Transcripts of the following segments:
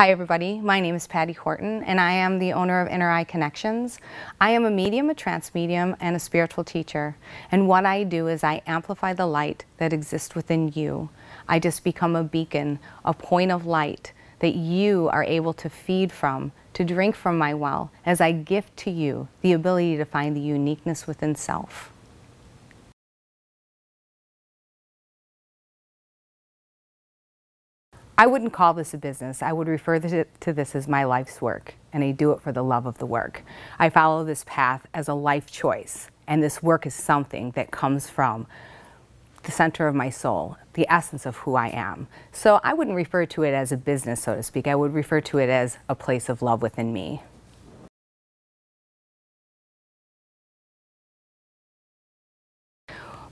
Hi everybody, my name is Patty Horton and I am the owner of Inner Eye Connections. I am a medium, a trance medium, and a spiritual teacher. And what I do is I amplify the light that exists within you. I just become a beacon, a point of light that you are able to feed from, to drink from my well, as I gift to you the ability to find the uniqueness within self. I wouldn't call this a business. I would refer to this as my life's work, and I do it for the love of the work. I follow this path as a life choice, and this work is something that comes from the center of my soul, the essence of who I am. So I wouldn't refer to it as a business, so to speak. I would refer to it as a place of love within me.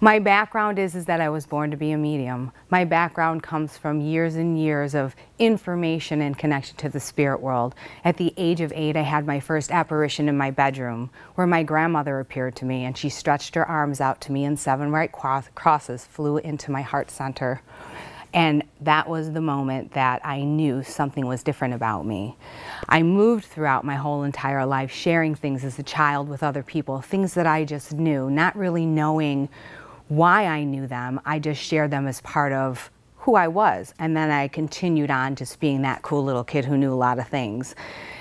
My background is that I was born to be a medium. My background comes from years and years of information and connection to the spirit world. At the age of 8, I had my first apparition in my bedroom where my grandmother appeared to me, and she stretched her arms out to me and 7 white crosses flew into my heart center. And that was the moment that I knew something was different about me. I moved throughout my whole entire life sharing things as a child with other people, things that I just knew, not really knowing why I knew them. I just shared them as part of who I was. And then I continued on just being that cool little kid who knew a lot of things.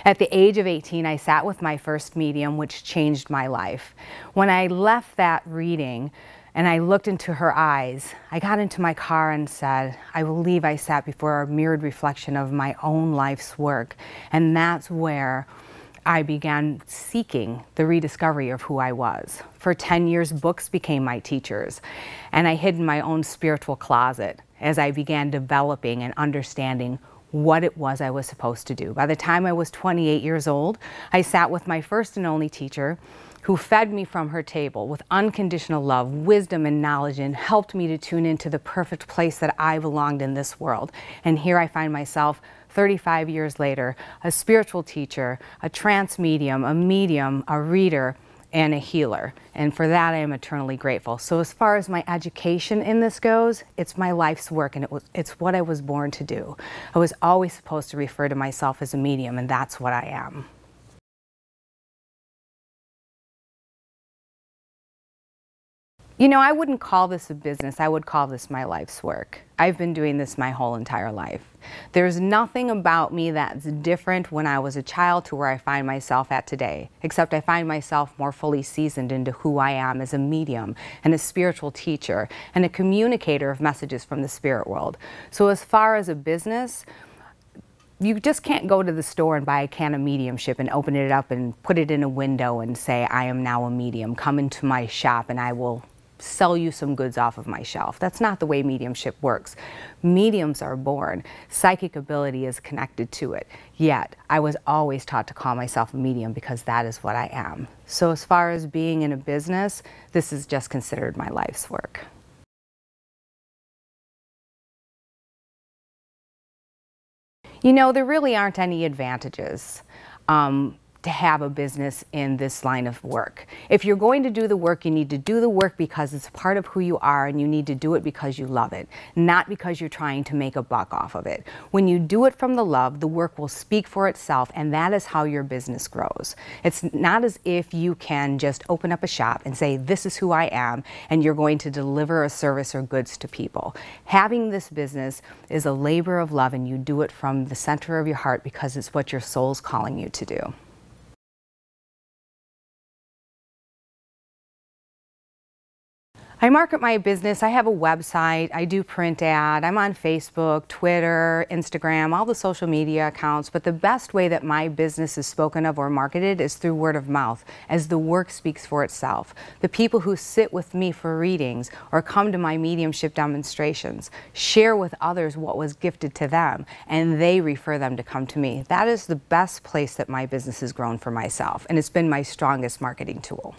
At the age of 18, I sat with my first medium, which changed my life. When I left that reading and I looked into her eyes, I got into my car and said, I believe I sat before a mirrored reflection of my own life's work. And that's where I began seeking the rediscovery of who I was. For 10 years, books became my teachers, and I hid in my own spiritual closet as I began developing and understanding what it was I was supposed to do. By the time I was 28 years old, I sat with my first and only teacher who fed me from her table with unconditional love, wisdom, and knowledge, and helped me to tune into the perfect place that I belonged in this world. And here I find myself 35 years later, a spiritual teacher, a trance medium, a reader, and a healer. And for that, I am eternally grateful. So as far as my education in this goes, it's my life's work, and it's what I was born to do. I was always supposed to refer to myself as a medium, and that's what I am. You know, I wouldn't call this a business. I would call this my life's work. I've been doing this my whole entire life. There's nothing about me that's different when I was a child to where I find myself at today, except I find myself more fully seasoned into who I am as a medium and a spiritual teacher and a communicator of messages from the spirit world. So as far as a business, you just can't go to the store and buy a can of mediumship and open it up and put it in a window and say, I am now a medium. Come into my shop and I will sell you some goods off of my shelf. That's not the way mediumship works. Mediums are born. Psychic ability is connected to it. Yet, I was always taught to call myself a medium because that is what I am. So as far as being in a business, this is just considered my life's work. You know, there really aren't any advantages to have a business in this line of work. If you're going to do the work, you need to do the work because it's part of who you are, and you need to do it because you love it, not because you're trying to make a buck off of it. When you do it from the love, the work will speak for itself, and that is how your business grows. It's not as if you can just open up a shop and say, this is who I am, and you're going to deliver a service or goods to people. Having this business is a labor of love, and you do it from the center of your heart because it's what your soul's calling you to do. I market my business. I have a website. I do print ad. I'm on Facebook, Twitter, Instagram, all the social media accounts. But the best way that my business is spoken of or marketed is through word of mouth, as the work speaks for itself. The people who sit with me for readings or come to my mediumship demonstrations share with others what was gifted to them, and they refer them to come to me. That is the best place that my business has grown for myself, and it's been my strongest marketing tool.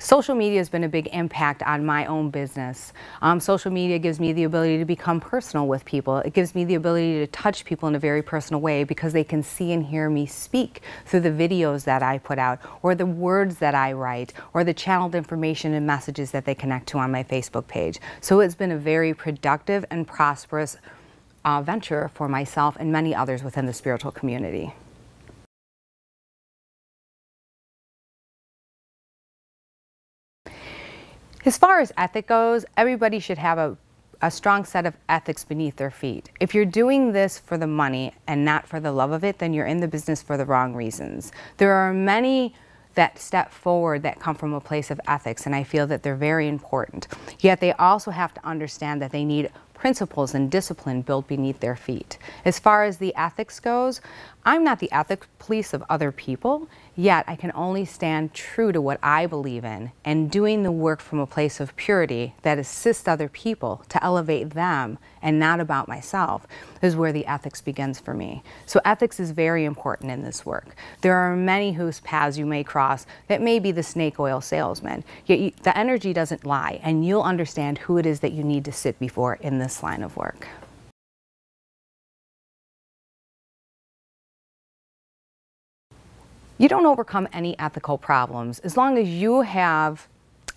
Social media has been a big impact on my own business. Social media gives me the ability to become personal with people. It gives me the ability to touch people in a very personal way because they can see and hear me speak through the videos that I put out, or the words that I write, or the channeled information and messages that they connect to on my Facebook page. So it's been a very productive and prosperous venture for myself and many others within the spiritual community. As far as ethic goes, everybody should have a strong set of ethics beneath their feet. If you're doing this for the money and not for the love of it, then you're in the business for the wrong reasons. There are many that step forward that come from a place of ethics, and I feel that they're very important. Yet they also have to understand that they need principles and discipline built beneath their feet. As far as the ethics goes, I'm not the ethics police of other people, yet I can only stand true to what I believe in, and doing the work from a place of purity that assists other people to elevate them and not about myself is where the ethics begins for me. So ethics is very important in this work. There are many whose paths you may cross that may be the snake oil salesman, yet the energy doesn't lie, and you'll understand who it is that you need to sit before in this line of work. You don't overcome any ethical problems as long as you have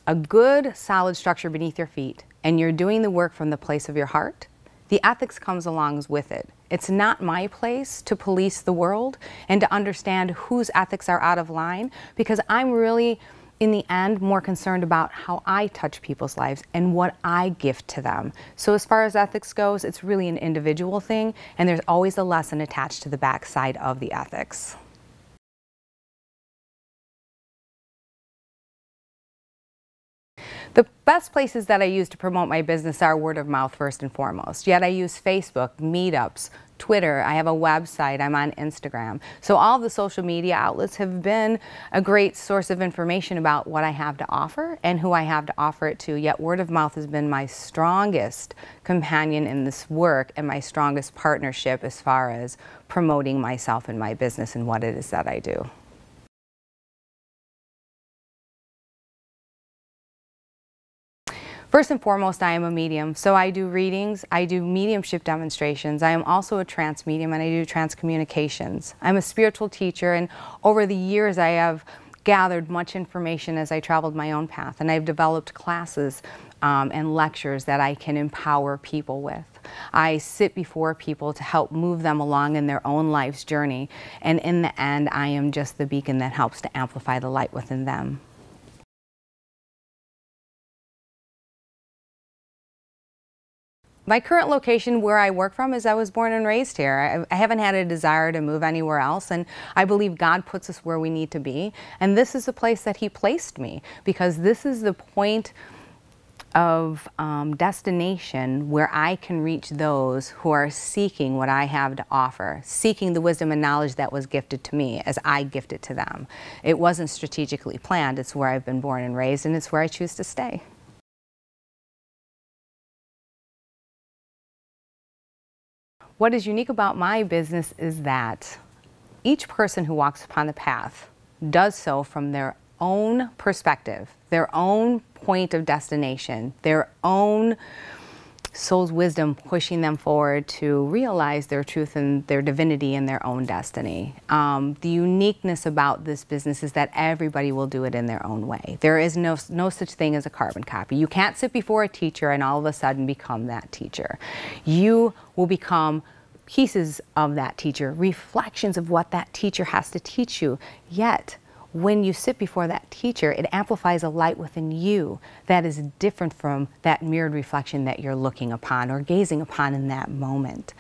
a good, solid structure beneath your feet and you're doing the work from the place of your heart. The ethics comes along with it. It's not my place to police the world and to understand whose ethics are out of line, because I'm really, in the end, more concerned about how I touch people's lives and what I gift to them. So as far as ethics goes, it's really an individual thing, and there's always a lesson attached to the backside of the ethics. The best places that I use to promote my business are word of mouth first and foremost. Yet I use Facebook, meetups, Twitter, I have a website, I'm on Instagram. So all the social media outlets have been a great source of information about what I have to offer and who I have to offer it to. Yet word of mouth has been my strongest companion in this work and my strongest partnership as far as promoting myself and my business and what it is that I do. First and foremost, I am a medium, so I do readings, I do mediumship demonstrations. I am also a trance medium, and I do trance communications. I'm a spiritual teacher, and over the years I have gathered much information as I traveled my own path, and I've developed classes and lectures that I can empower people with. I sit before people to help move them along in their own life's journey, and in the end, I am just the beacon that helps to amplify the light within them. My current location where I work from is I was born and raised here. I haven't had a desire to move anywhere else, and I believe God puts us where we need to be. And this is the place that He placed me, because this is the point of destination where I can reach those who are seeking what I have to offer, seeking the wisdom and knowledge that was gifted to me as I gifted to them. It wasn't strategically planned. It's where I've been born and raised, and it's where I choose to stay. What is unique about my business is that each person who walks upon the path does so from their own perspective, their own point of destination, their own soul's wisdom pushing them forward to realize their truth and their divinity and their own destiny. The uniqueness about this business is that everybody will do it in their own way. There is no such thing as a carbon copy. You can't sit before a teacher and all of a sudden become that teacher. You will become pieces of that teacher, reflections of what that teacher has to teach you. Yet, when you sit before that teacher, it amplifies a light within you that is different from that mirrored reflection that you're looking upon or gazing upon in that moment.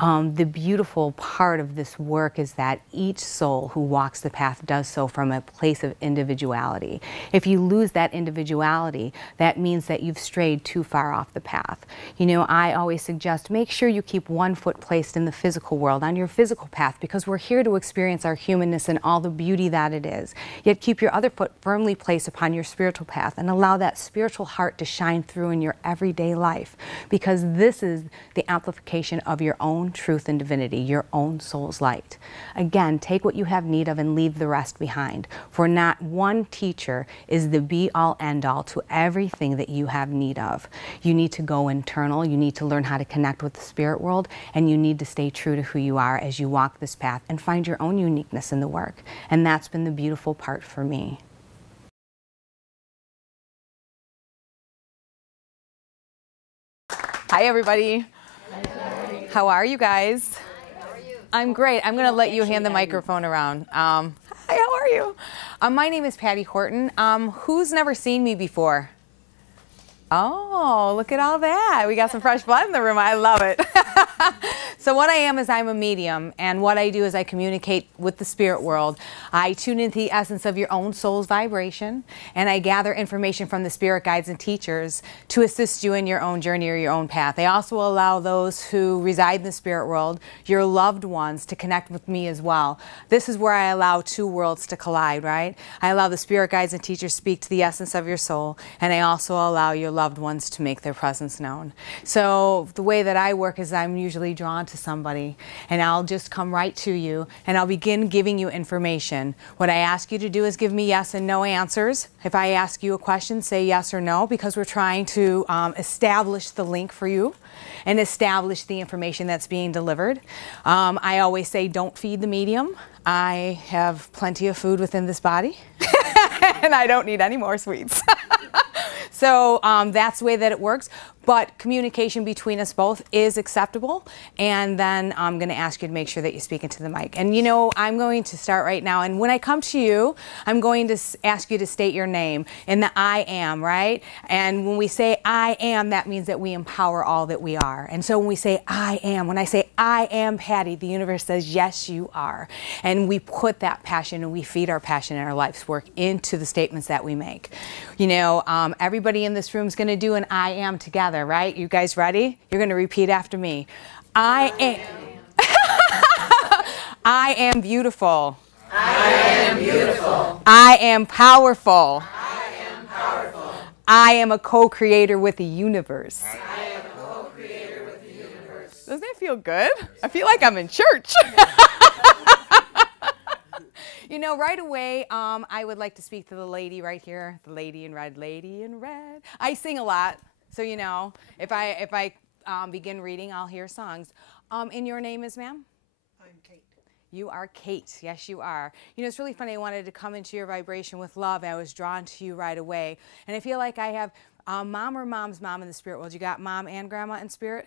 The beautiful part of this work is that each soul who walks the path does so from a place of individuality. If you lose that individuality, that means that you've strayed too far off the path. You know, I always suggest make sure you keep one foot placed in the physical world, on your physical path, because we're here to experience our humanness and all the beauty that it is. Yet keep your other foot firmly placed upon your spiritual path and allow that spiritual heart to shine through in your everyday life, because this is the amplification of your own own truth and divinity, your own soul's light. Again, take what you have need of and leave the rest behind. For not one teacher is the be-all, end-all to everything that you have need of. You need to go internal, you need to learn how to connect with the spirit world, and you need to stay true to who you are as you walk this path and find your own uniqueness in the work. And that's been the beautiful part for me. Hi, everybody. How are you guys? How are you? I'm great. I'm going to let you hand the microphone around. Hi, how are you? My name is Patty Horton. Who's never seen me before? Oh, look at all that. We got some fresh blood in the room. I love it. So what I am is I'm a medium, and what I do is I communicate with the spirit world. I tune into the essence of your own soul's vibration, and I gather information from the spirit guides and teachers to assist you in your own journey or your own path. I also allow those who reside in the spirit world, your loved ones, to connect with me as well. This is where I allow two worlds to collide, right? I allow the spirit guides and teachers speak to the essence of your soul, and I also allow your loved ones to make their presence known. So the way that I work is I'm usually drawn to somebody, and I'll just come right to you, and I'll begin giving you information. What I ask you to do is give me yes and no answers. If I ask you a question, say yes or no, because we're trying to establish the link for you and establish the information that's being delivered. I always say don't feed the medium. I have plenty of food within this body, and I don't need any more sweets. So that's the way that it works. But communication between us both is acceptable. And then I'm going to ask you to make sure that you speak into the mic. And you know, I'm going to start right now. And when I come to you, I'm going to ask you to state your name in the I am, right? And when we say I am, that means that we empower all that we are. And so when we say I am, when I say I am Patty, the universe says, yes, you are. And we put that passion and we feed our passion and our life's work into the statements that we make. You know, everybody in this room is going to do an I am together, right? You guys ready? You're going to repeat after me. I am. I am beautiful. I am beautiful. I am powerful. I am powerful. I am a co-creator with the universe. I am a co-creator with the universe. Doesn't that feel good? I feel like I'm in church. You know, right away, I would like to speak to the lady right here, the lady in red, lady in red. I sing a lot, so you know, if I begin reading, I'll hear songs. And your name is, ma'am? I'm Kate. You are Kate. Yes, you are. You know, it's really funny. I wanted to come into your vibration with love. I was drawn to you right away. And I feel like I have mom or mom's mom in the spirit world. You got mom and grandma in spirit?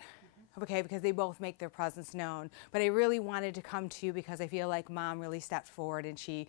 Okay, because they both make their presence known. But I really wanted to come to you because I feel like mom really stepped forward and she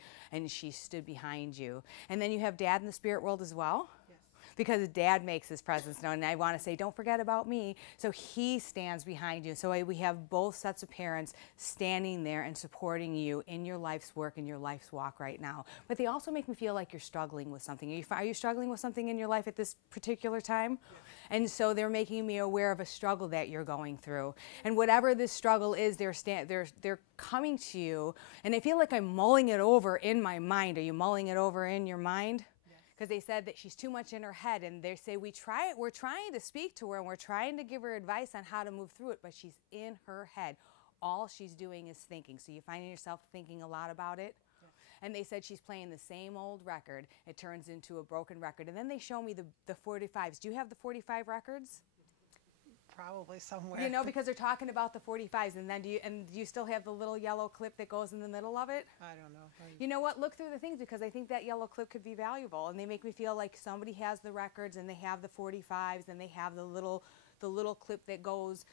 stood behind you. And then you have dad in the spirit world as well? Yes. Because dad makes his presence known. And I want to say, don't forget about me. So he stands behind you. So we have both sets of parents standing there and supporting you in your life's work and your life's walk right now. But they also make me feel like you're struggling with something. Are you struggling with something in your life at this particular time? Yes. And so they're making me aware of a struggle that you're going through. And whatever this struggle is, they're coming to you. And I feel like I'm mulling it over in my mind. Are you mulling it over in your mind? Because they said that she's too much in her head, and they say we're trying to speak to her, and we're trying to give her advice on how to move through it, but she's in her head. All she's doing is thinking. So you find yourself thinking a lot about it. Yes. And they said she's playing the same old record. It turns into a broken record. And then they show me the 45s. Do you have the 45 records? Probably somewhere. You know, because they're talking about the 45s, and then do you still have the little yellow clip that goes in the middle of it? I don't know. You know what? Look through the things, because I think that yellow clip could be valuable, and they make me feel like somebody has the records and they have the 45s and they have the little clip that goes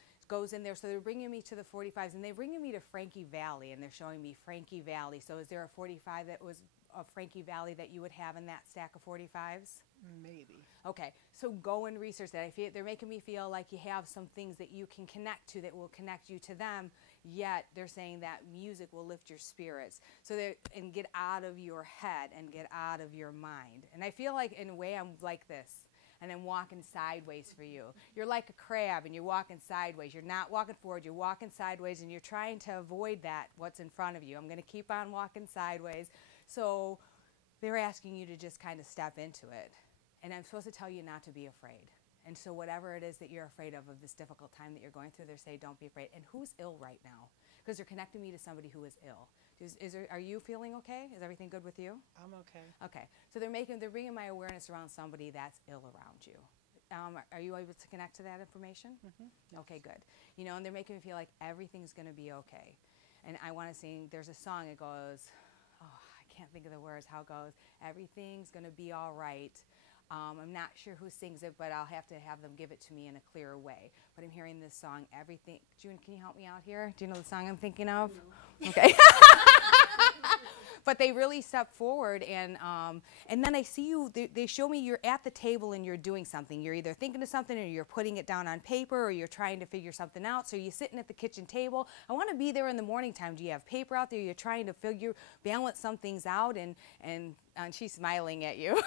in there. So they're bringing me to the 45s, and they're bringing me to Frankie Valley, and they're showing me Frankie Valley. So is there a 45 that was a Frankie Valley that you would have in that stack of 45s? Maybe. Okay, so go and research that. They're making me feel like you have some things that you can connect to that will connect you to them, yet they're saying that music will lift your spirits and get out of your head and get out of your mind. And I feel like, in a way, I'm like this, and I'm walking sideways for you. You're like a crab, and you're walking sideways. You're not walking forward. You're walking sideways, and you're trying to avoid what's in front of you. I'm going to keep on walking sideways. So they're asking you to just kind of step into it. And I'm supposed to tell you not to be afraid. And so whatever it is that you're afraid of this difficult time that you're going through, they're saying, don't be afraid. And who's ill right now? Because they're connecting me to somebody who is ill. Are you feeling okay? Is everything good with you? I'm okay. Okay. So they're bringing my awareness around somebody that's ill around you. Are you able to connect to that information? Mm-hmm. Okay, good. You know, and they're making me feel like everything's going to be okay. And I want to sing, there's a song, it goes, oh, I can't think of the words, how it goes, everything's going to be all right. I'm not sure who sings it, but I'll have to have them give it to me in a clearer way. But I'm hearing this song, everything. June, can you help me out here? Do you know the song I'm thinking of? No. Okay. But they really step forward, and then I see you, they show me you're at the table and you're doing something. You're either thinking of something or you're putting it down on paper or you're trying to figure something out. So you're sitting at the kitchen table. I want to be there in the morning time. Do you have paper out there? You're trying to balance some things out, and she's smiling at you.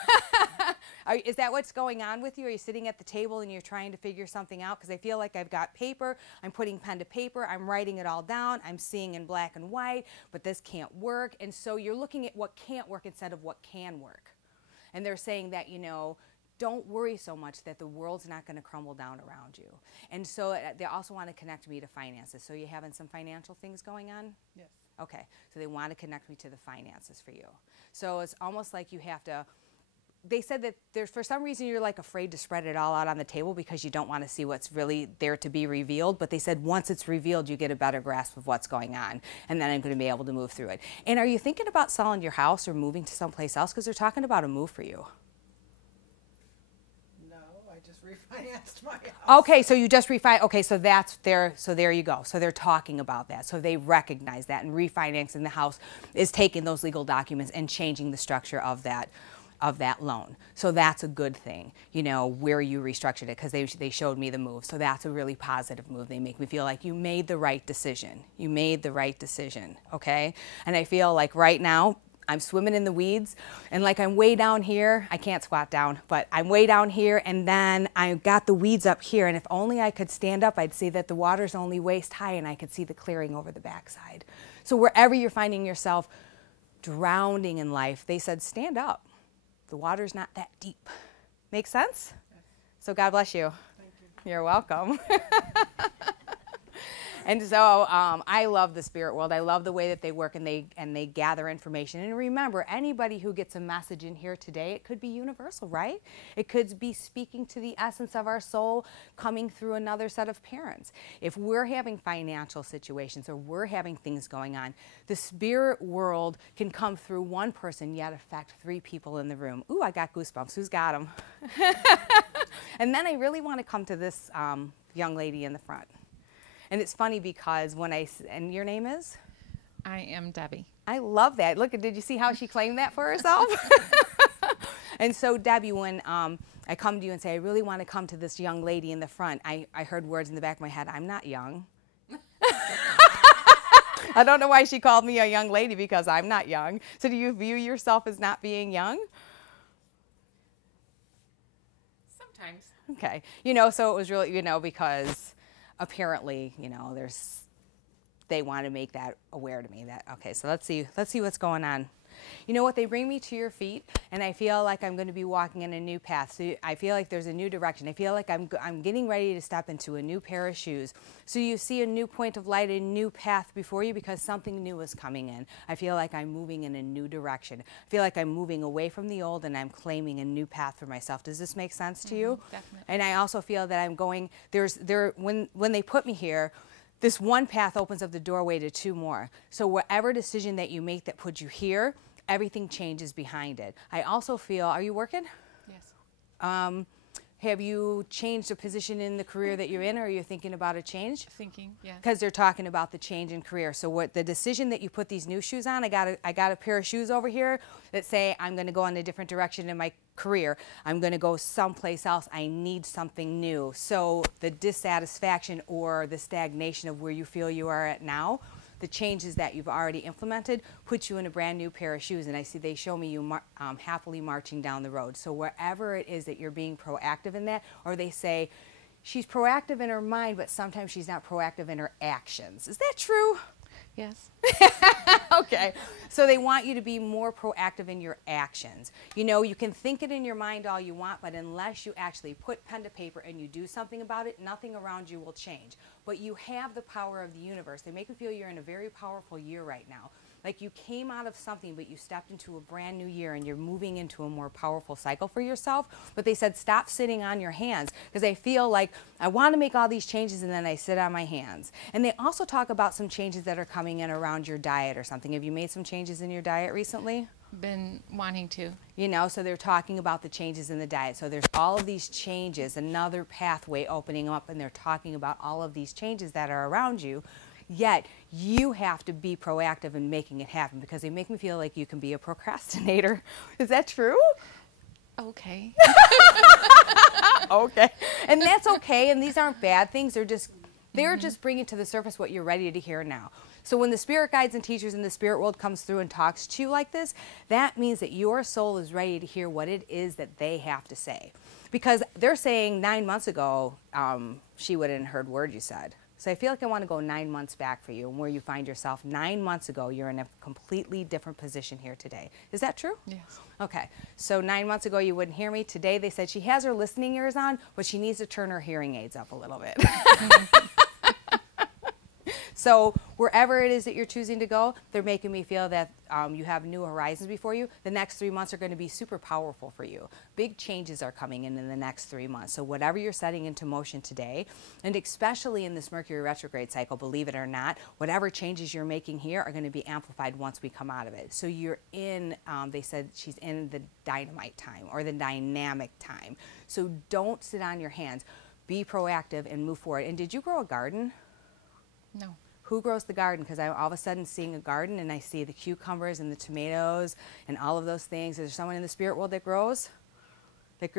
Is that what's going on with you? Are you sitting at the table and you're trying to figure something out? Because I feel like I've got paper, I'm putting pen to paper, I'm writing it all down, I'm seeing in black and white, but this can't work. And so you're looking at what can't work instead of what can work. And they're saying that, you know, don't worry so much that the world's not going to crumble down around you. And so they also want to connect me to finances. So you having some financial things going on? Yes. Okay, so they want to connect me to the finances for you. So it's almost like you have to, they said that there's, for some reason you're like afraid to spread it all out on the table because you don't want to see what's really there to be revealed. But they said once it's revealed, you get a better grasp of what's going on. And then I'm going to be able to move through it. And are you thinking about selling your house or moving to someplace else? Because they're talking about a move for you. No, I just refinanced my house. Okay, so you just refinance. Okay, so that's there. So there you go. So they're talking about that. So they recognize that, and refinancing the house is taking those legal documents and changing the structure of that loan. So that's a good thing, you know, where you restructured it, because they showed me the move. So that's a really positive move. They make me feel like you made the right decision. You made the right decision, okay? And I feel like right now I'm swimming in the weeds, and like I'm way down here. I can't squat down, but I'm way down here, and then I got the weeds up here, and if only I could stand up, I'd see that the water's only waist high, and I could see the clearing over the backside. So wherever you're finding yourself drowning in life, they said, stand up. The water's not that deep. Make sense? Yes. So God bless you. Thank you. You're welcome. And so I love the spirit world. I love the way that they work, and they gather information. And remember, anybody who gets a message in here today, it could be universal, right? It could be speaking to the essence of our soul coming through another set of parents. If we're having financial situations or we're having things going on, the spirit world can come through one person yet affect 3 people in the room. Ooh, I got goosebumps. Who's got them? And then I really want to come to this young lady in the front. And it's funny because and your name is? I am Debbie. I love that. Look, did you see how she claimed that for herself? And so Debbie, when I come to you and say, I really want to come to this young lady in the front, I heard words in the back of my head, I'm not young. I don't know why she called me a young lady, because I'm not young. So do you view yourself as not being young? Sometimes. Okay. You know, so it was really, you know, because apparently, you know, they want to make that aware to me that, okay, so let's see what's going on. You know what, they bring me to your feet, and I feel like I'm going to be walking in a new path. So I feel like there's a new direction. I feel like I'm getting ready to step into a new pair of shoes. So you see a new point of light, a new path before you, because something new is coming in. I feel like I'm moving in a new direction. I feel like I'm moving away from the old, and I'm claiming a new path for myself. Does this make sense to you? Definitely. And I also feel that I'm going, when they put me here, this one path opens up the doorway to 2 more. So whatever decision that you make that puts you here, everything changes behind it. I also feel, are you working? Yes. Have you changed a position in the career that you're in, or are you thinking about a change? Thinking, yes. Because they're talking about the change in career. So what the decision that you put these new shoes on, I got a pair of shoes over here that say I'm going to go in a different direction in my career. I'm going to go someplace else. I need something new. So the dissatisfaction or the stagnation of where you feel you are at now, the changes that you've already implemented put you in a brand new pair of shoes, and I see they show me you happily marching down the road. So wherever it is that you're being proactive in that, or they say she's proactive in her mind, but sometimes she's not proactive in her actions. Is that true? Yes. Okay, so they want you to be more proactive in your actions. You know, you can think it in your mind all you want, but unless you actually put pen to paper and you do something about it, nothing around you will change. But you have the power of the universe. They make me feel you're in a very powerful year right now. Like you came out of something, but you stepped into a brand new year and you're moving into a more powerful cycle for yourself. But they said, stop sitting on your hands, because I feel like I want to make all these changes and then I sit on my hands. And they also talk about some changes that are coming in around your diet or something. Have you made some changes in your diet recently? Been wanting to. You know, so they're talking about the changes in the diet. So there's all of these changes, another pathway opening up, and they're talking about all of these changes that are around you. Yet you have to be proactive in making it happen, because they make me feel like you can be a procrastinator. Is that true? Okay. Okay. And that's okay. And these aren't bad things. They're just bringing to the surface what you're ready to hear now. So when the spirit guides and teachers in the spirit world comes through and talks to you like this, that means that your soul is ready to hear what it is that they have to say. Because they're saying 9 months ago, she wouldn't have heard word you said. So I feel like I want to go 9 months back for you, and where you find yourself 9 months ago. You're in a completely different position here today. Is that true? Yes. Okay. So 9 months ago you wouldn't hear me. Today they said she has her listening ears on, but she needs to turn her hearing aids up a little bit. So wherever it is that you're choosing to go, they're making me feel that you have new horizons before you. The next 3 months are going to be super powerful for you. Big changes are coming in the next 3 months. So whatever you're setting into motion today, and especially in this Mercury retrograde cycle, believe it or not, whatever changes you're making here are going to be amplified once we come out of it. So you're in, they said she's in the dynamite time, or the dynamic time. So don't sit on your hands. Be proactive and move forward. And did you grow a garden? No. Who grows the garden? Because I'm all of a sudden seeing a garden, and I see the cucumbers and the tomatoes and all of those things. Is there someone in the spirit world that grew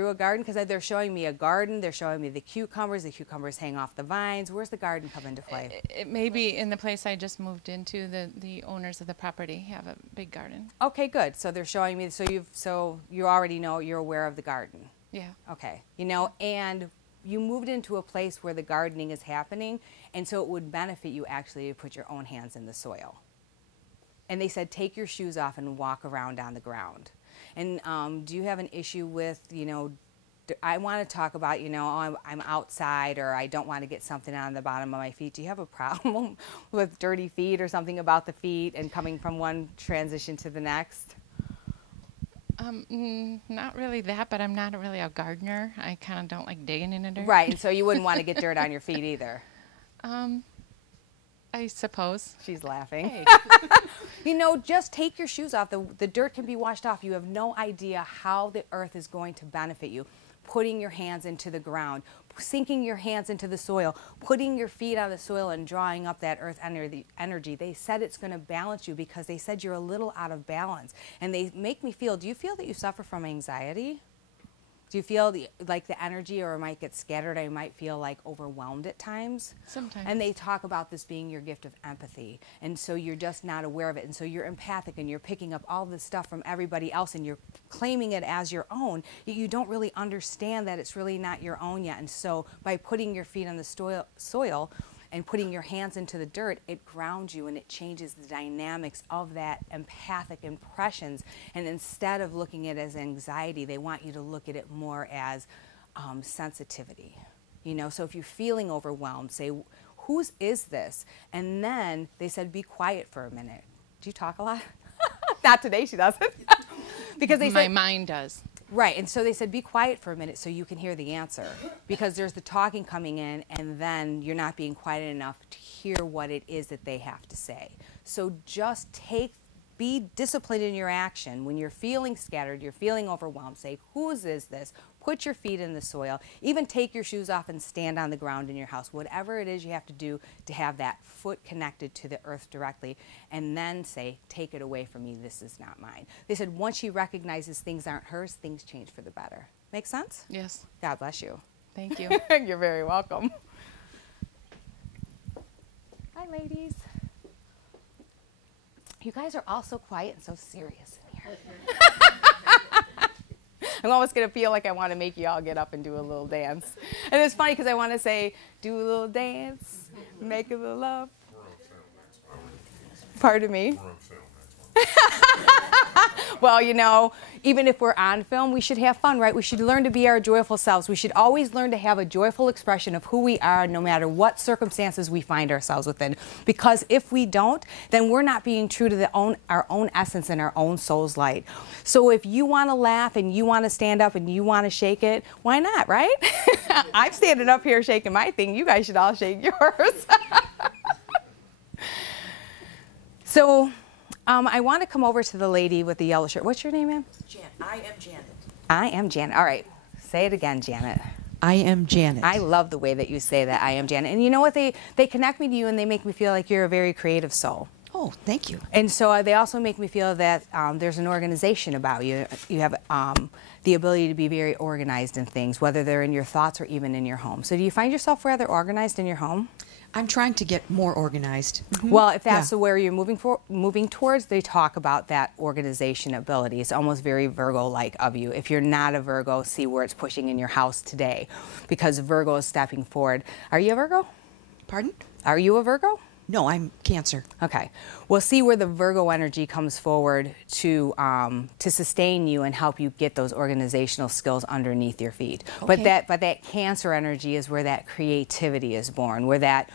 a garden? Because they're showing me a garden. They're showing me the cucumbers. The cucumbers hang off the vines. Where's the garden come into play? It may be in the place I just moved into. The owners of the property have a big garden. Okay, good. So they're showing me. So you already know, you're aware of the garden. Yeah. Okay. You know, and you moved into a place where the gardening is happening, and so it would benefit you actually to put your own hands in the soil. And they said, take your shoes off and walk around on the ground. And do you have an issue with, you know, I want to talk about, you know, oh, I'm outside, or I don't want to get something on the bottom of my feet. Do you have a problem with dirty feet or something about the feet and coming from one transition to the next? Not really that, but I'm not really a gardener. I kind of don't like digging in the dirt. Right, and so you wouldn't want to get dirt on your feet either. I suppose. She's laughing. Hey. You know, just take your shoes off. The dirt can be washed off. You have no idea how the earth is going to benefit you. Putting your hands into the ground, sinking your hands into the soil, putting your feet on the soil and drawing up that earth energy. They said it's going to balance you, because they said you're a little out of balance. And they make me feel, do you feel that you suffer from anxiety? Do you feel like the energy, or it might get scattered? I might feel like overwhelmed at times. Sometimes. And they talk about this being your gift of empathy. And so you're just not aware of it. And so you're empathic, and you're picking up all this stuff from everybody else, and you're claiming it as your own. You don't really understand that it's really not your own yet. And so by putting your feet on the soil and putting your hands into the dirt, it grounds you, and it changes the dynamics of that empathic impressions. And instead of looking at it as anxiety, they want you to look at it more as sensitivity. You know, so if you're feeling overwhelmed, say, whose is this? And then they said, be quiet for a minute. Do you talk a lot? Not today, she doesn't. Because they My said, mind does. right, and so they said, be quiet for a minute so you can hear the answer. Because there's the talking coming in, and then you're not being quiet enough to hear what it is that they have to say. So just be disciplined in your action. When you're feeling scattered, you're feeling overwhelmed, say, whose is this? Put your feet in the soil. Even take your shoes off and stand on the ground in your house. Whatever it is you have to do to have that foot connected to the earth directly, and then say, take it away from me, this is not mine. They said once she recognizes things aren't hers, things change for the better. Make sense? Yes. God bless you. Thank you. You're very welcome. Hi, ladies. You guys are all so quiet and so serious in here. I'm almost going to feel like I want to make you all get up and do a little dance. And it's funny because I want to say, do a little dance, make a little love. Pardon me? Well, you know, even if we're on film, we should have fun, right? We should learn to be our joyful selves. We should always learn to have a joyful expression of who we are, no matter what circumstances we find ourselves within. Because if we don't, then we're not being true to our own essence and our own soul's light. So if you want to laugh and you want to stand up and you want to shake it, why not, right? I'm standing up here shaking my thing. You guys should all shake yours. So, I want to come over to the lady with the yellow shirt. What's your name, ma'am? I am Janet. I am Janet. All right. Say it again, Janet. I am Janet. I love the way that you say that, I am Janet. And you know what? They connect me to you and they make me feel like you're a very creative soul. Oh, thank you. And so they also make me feel that there's an organization about you. You have the ability to be very organized in things, whether they're in your thoughts or even in your home. So do you find yourself rather organized in your home? I'm trying to get more organized. Mm-hmm. Well, if that's where you're moving towards, they talk about that organization ability. It's almost very Virgo-like of you. If you're not a Virgo, see where it's pushing in your house today, because Virgo is stepping forward. Are you a Virgo? Pardon? Are you a Virgo? No, I'm Cancer. Okay. We'll see where the Virgo energy comes forward to sustain you and help you get those organizational skills underneath your feet. Okay. But that Cancer energy is where that creativity is born, where that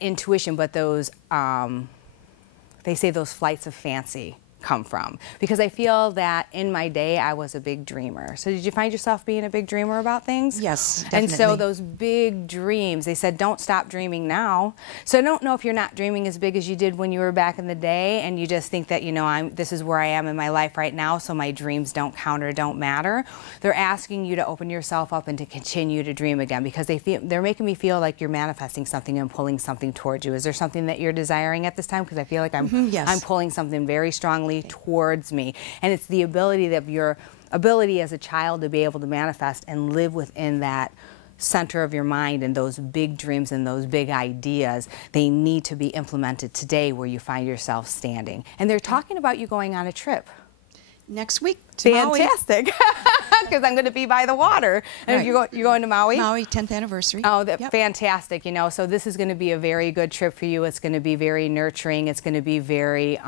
intuition, but those, they say those flights of fancy come from. Because I feel that in my day, I was a big dreamer. So did you find yourself being a big dreamer about things? Yes, definitely. And so those big dreams, they said, don't stop dreaming now. So I don't know if you're not dreaming as big as you did when you were back in the day, and you just think that, you know, this is where I am in my life right now, so my dreams don't count or don't matter. They're asking you to open yourself up and to continue to dream again, because they're making me feel like you're manifesting something and pulling something towards you. Is there something that you're desiring at this time? Because I feel like I'm pulling something very strongly towards me, and it's the ability of your ability as a child to be able to manifest and live within that center of your mind, and those big dreams and those big ideas, they need to be implemented today where you find yourself standing. And they're talking about you going on a trip Next week to fantastic, because I'm going to be by the water. And Right. you're going to Maui? Maui 10th anniversary. Oh, Yep. fantastic. You know, so this is going to be a very good trip for you. It's going to be very nurturing. It's going to be very,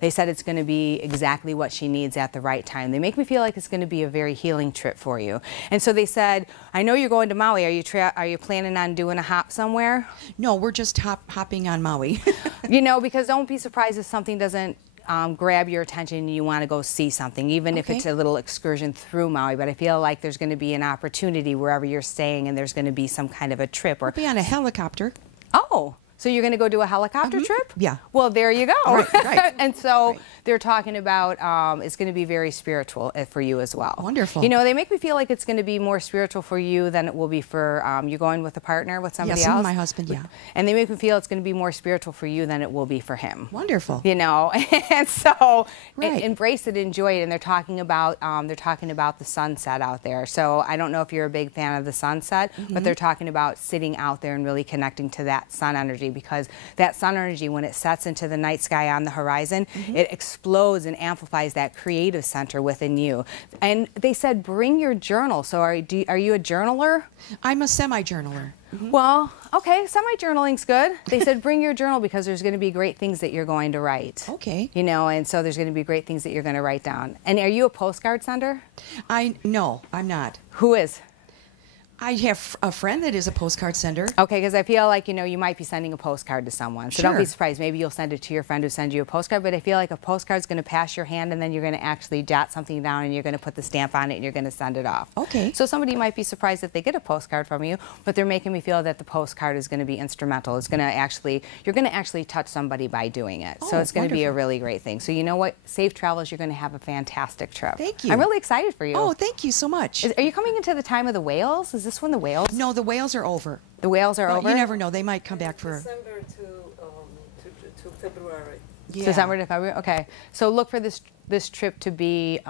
they said it's going to be exactly what she needs at the right time. They make me feel like it's going to be a very healing trip for you. And so they said, I know you're going to Maui. Are you planning on doing a hop somewhere? No, we're just hopping on Maui. You know, because don't be surprised if something doesn't grab your attention and you want to go see something, even if it's a little excursion through Maui. But I feel like there's going to be an opportunity wherever you're staying, and there's going to be some kind of a trip. Or We'll be on a helicopter. oh, so you're going to go do a helicopter trip? Yeah. Well, there you go. Right. And so they're talking about it's going to be very spiritual for you as well. Wonderful. You know, they make me feel like it's going to be more spiritual for you than it will be for you're going with a partner, with somebody Yes, else? my husband, yeah. And they make me feel it's going to be more spiritual for you than it will be for him. Wonderful. You know, and so Right. embrace it, enjoy it. And they're talking about the sunset out there. So I don't know if you're a big fan of the sunset, but they're talking about sitting out there and really connecting to that sun energy, because that sun energy, when it sets into the night sky on the horizon, it explodes and amplifies that creative center within you. And they said, bring your journal. So are you a journaler? I'm a semi-journaler. Well, okay, semi-journaling's good. They said bring your journal, because there's going to be great things that you're going to write. Okay. You know, and so there's going to be great things that you're going to write down. And are you a postcard sender? No, I'm not. Who is? I have a friend that is a postcard sender. Okay, because I feel like, you know, you might be sending a postcard to someone. So don't be Sure. surprised. Maybe you'll send it to your friend who sends you a postcard, but I feel like a postcard's going to pass your hand, and then you're going to actually jot something down, and you're going to put the stamp on it, and you're going to send it off. Okay. So somebody might be surprised if they get a postcard from you, but they're making me feel that the postcard is going to be instrumental. It's going to actually, you're going to actually touch somebody by doing it. So Oh, it's going to be a wonderful. really great thing. So you know what? Safe travels. You're going to have a fantastic trip. Thank you. I'm really excited for you. Oh, thank you so much. Are you coming into the time of the whales? Is this when the whales? No, the whales are over. The whales are But over? you never know. They might come back for... December to February. Yeah. December to February? Okay. So look for this trip to be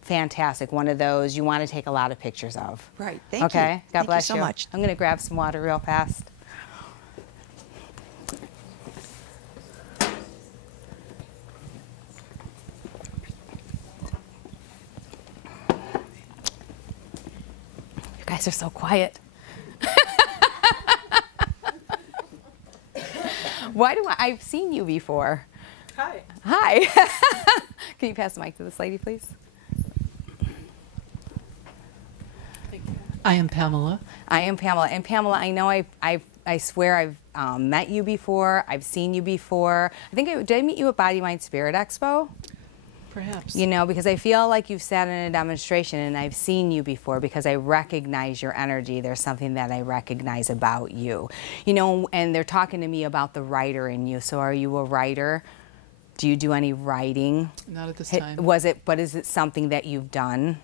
fantastic. One of those you want to take a lot of pictures of. Right. Thank you. Okay? God Thank bless you so much. I'm going to grab some water real fast. You guys are so quiet. Why do I've seen you before? Hi. Hi. Can you pass the mic to this lady, please? I am Pamela. I am Pamela. And Pamela, I know I swear I've met you before. I've seen you before. Did I meet you at Body, Mind, Spirit Expo? Perhaps. You know, because I feel like you've sat in a demonstration and I've seen you before because I recognize your energy. There's something that I recognize about you. You know, and they're talking to me about the writer in you. So are you a writer? Do you do any writing? Not at this time. But is it something that you've done?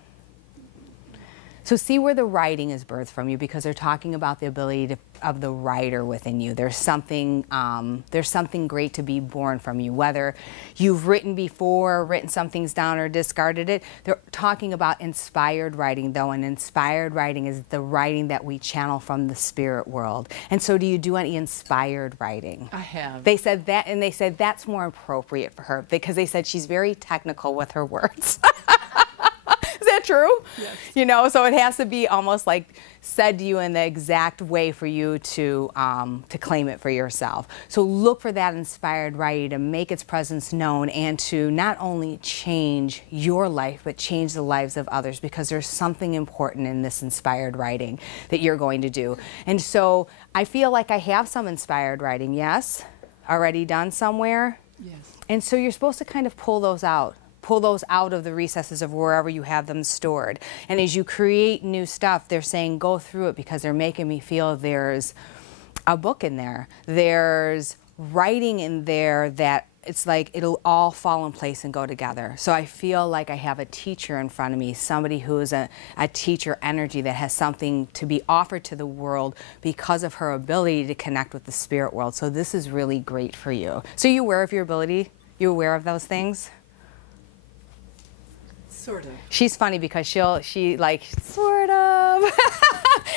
So see where the writing is birthed from you, because they're talking about the ability of the writer within you. There's something great to be born from you. Whether you've written before, written some things down, or discarded it, they're talking about inspired writing, though, and inspired writing is the writing that we channel from the spirit world. And so do you do any inspired writing? I have. They said that, and they said that's more appropriate for her, because they said she's very technical with her words. Is that true? Yes. You know, so it has to be almost like said to you in the exact way for you to claim it for yourself. So look for that inspired writing to make its presence known and to not only change your life, but change the lives of others, because there's something important in this inspired writing that you're going to do. And so I feel like I have some inspired writing, yes? Already done somewhere? Yes. And so you're supposed to kind of pull those out. Pull those out of the recesses of wherever you have them stored. And as you create new stuff, they're saying go through it, because they're making me feel there's a book in there. There's writing in there that it's like it'll all fall in place and go together. So I feel like I have a teacher in front of me, somebody who is a teacher energy that has something to be offered to the world because of her ability to connect with the spirit world. So this is really great for you. So you aware of your ability? You aware of those things? Sort of. She's funny because she like, sort of.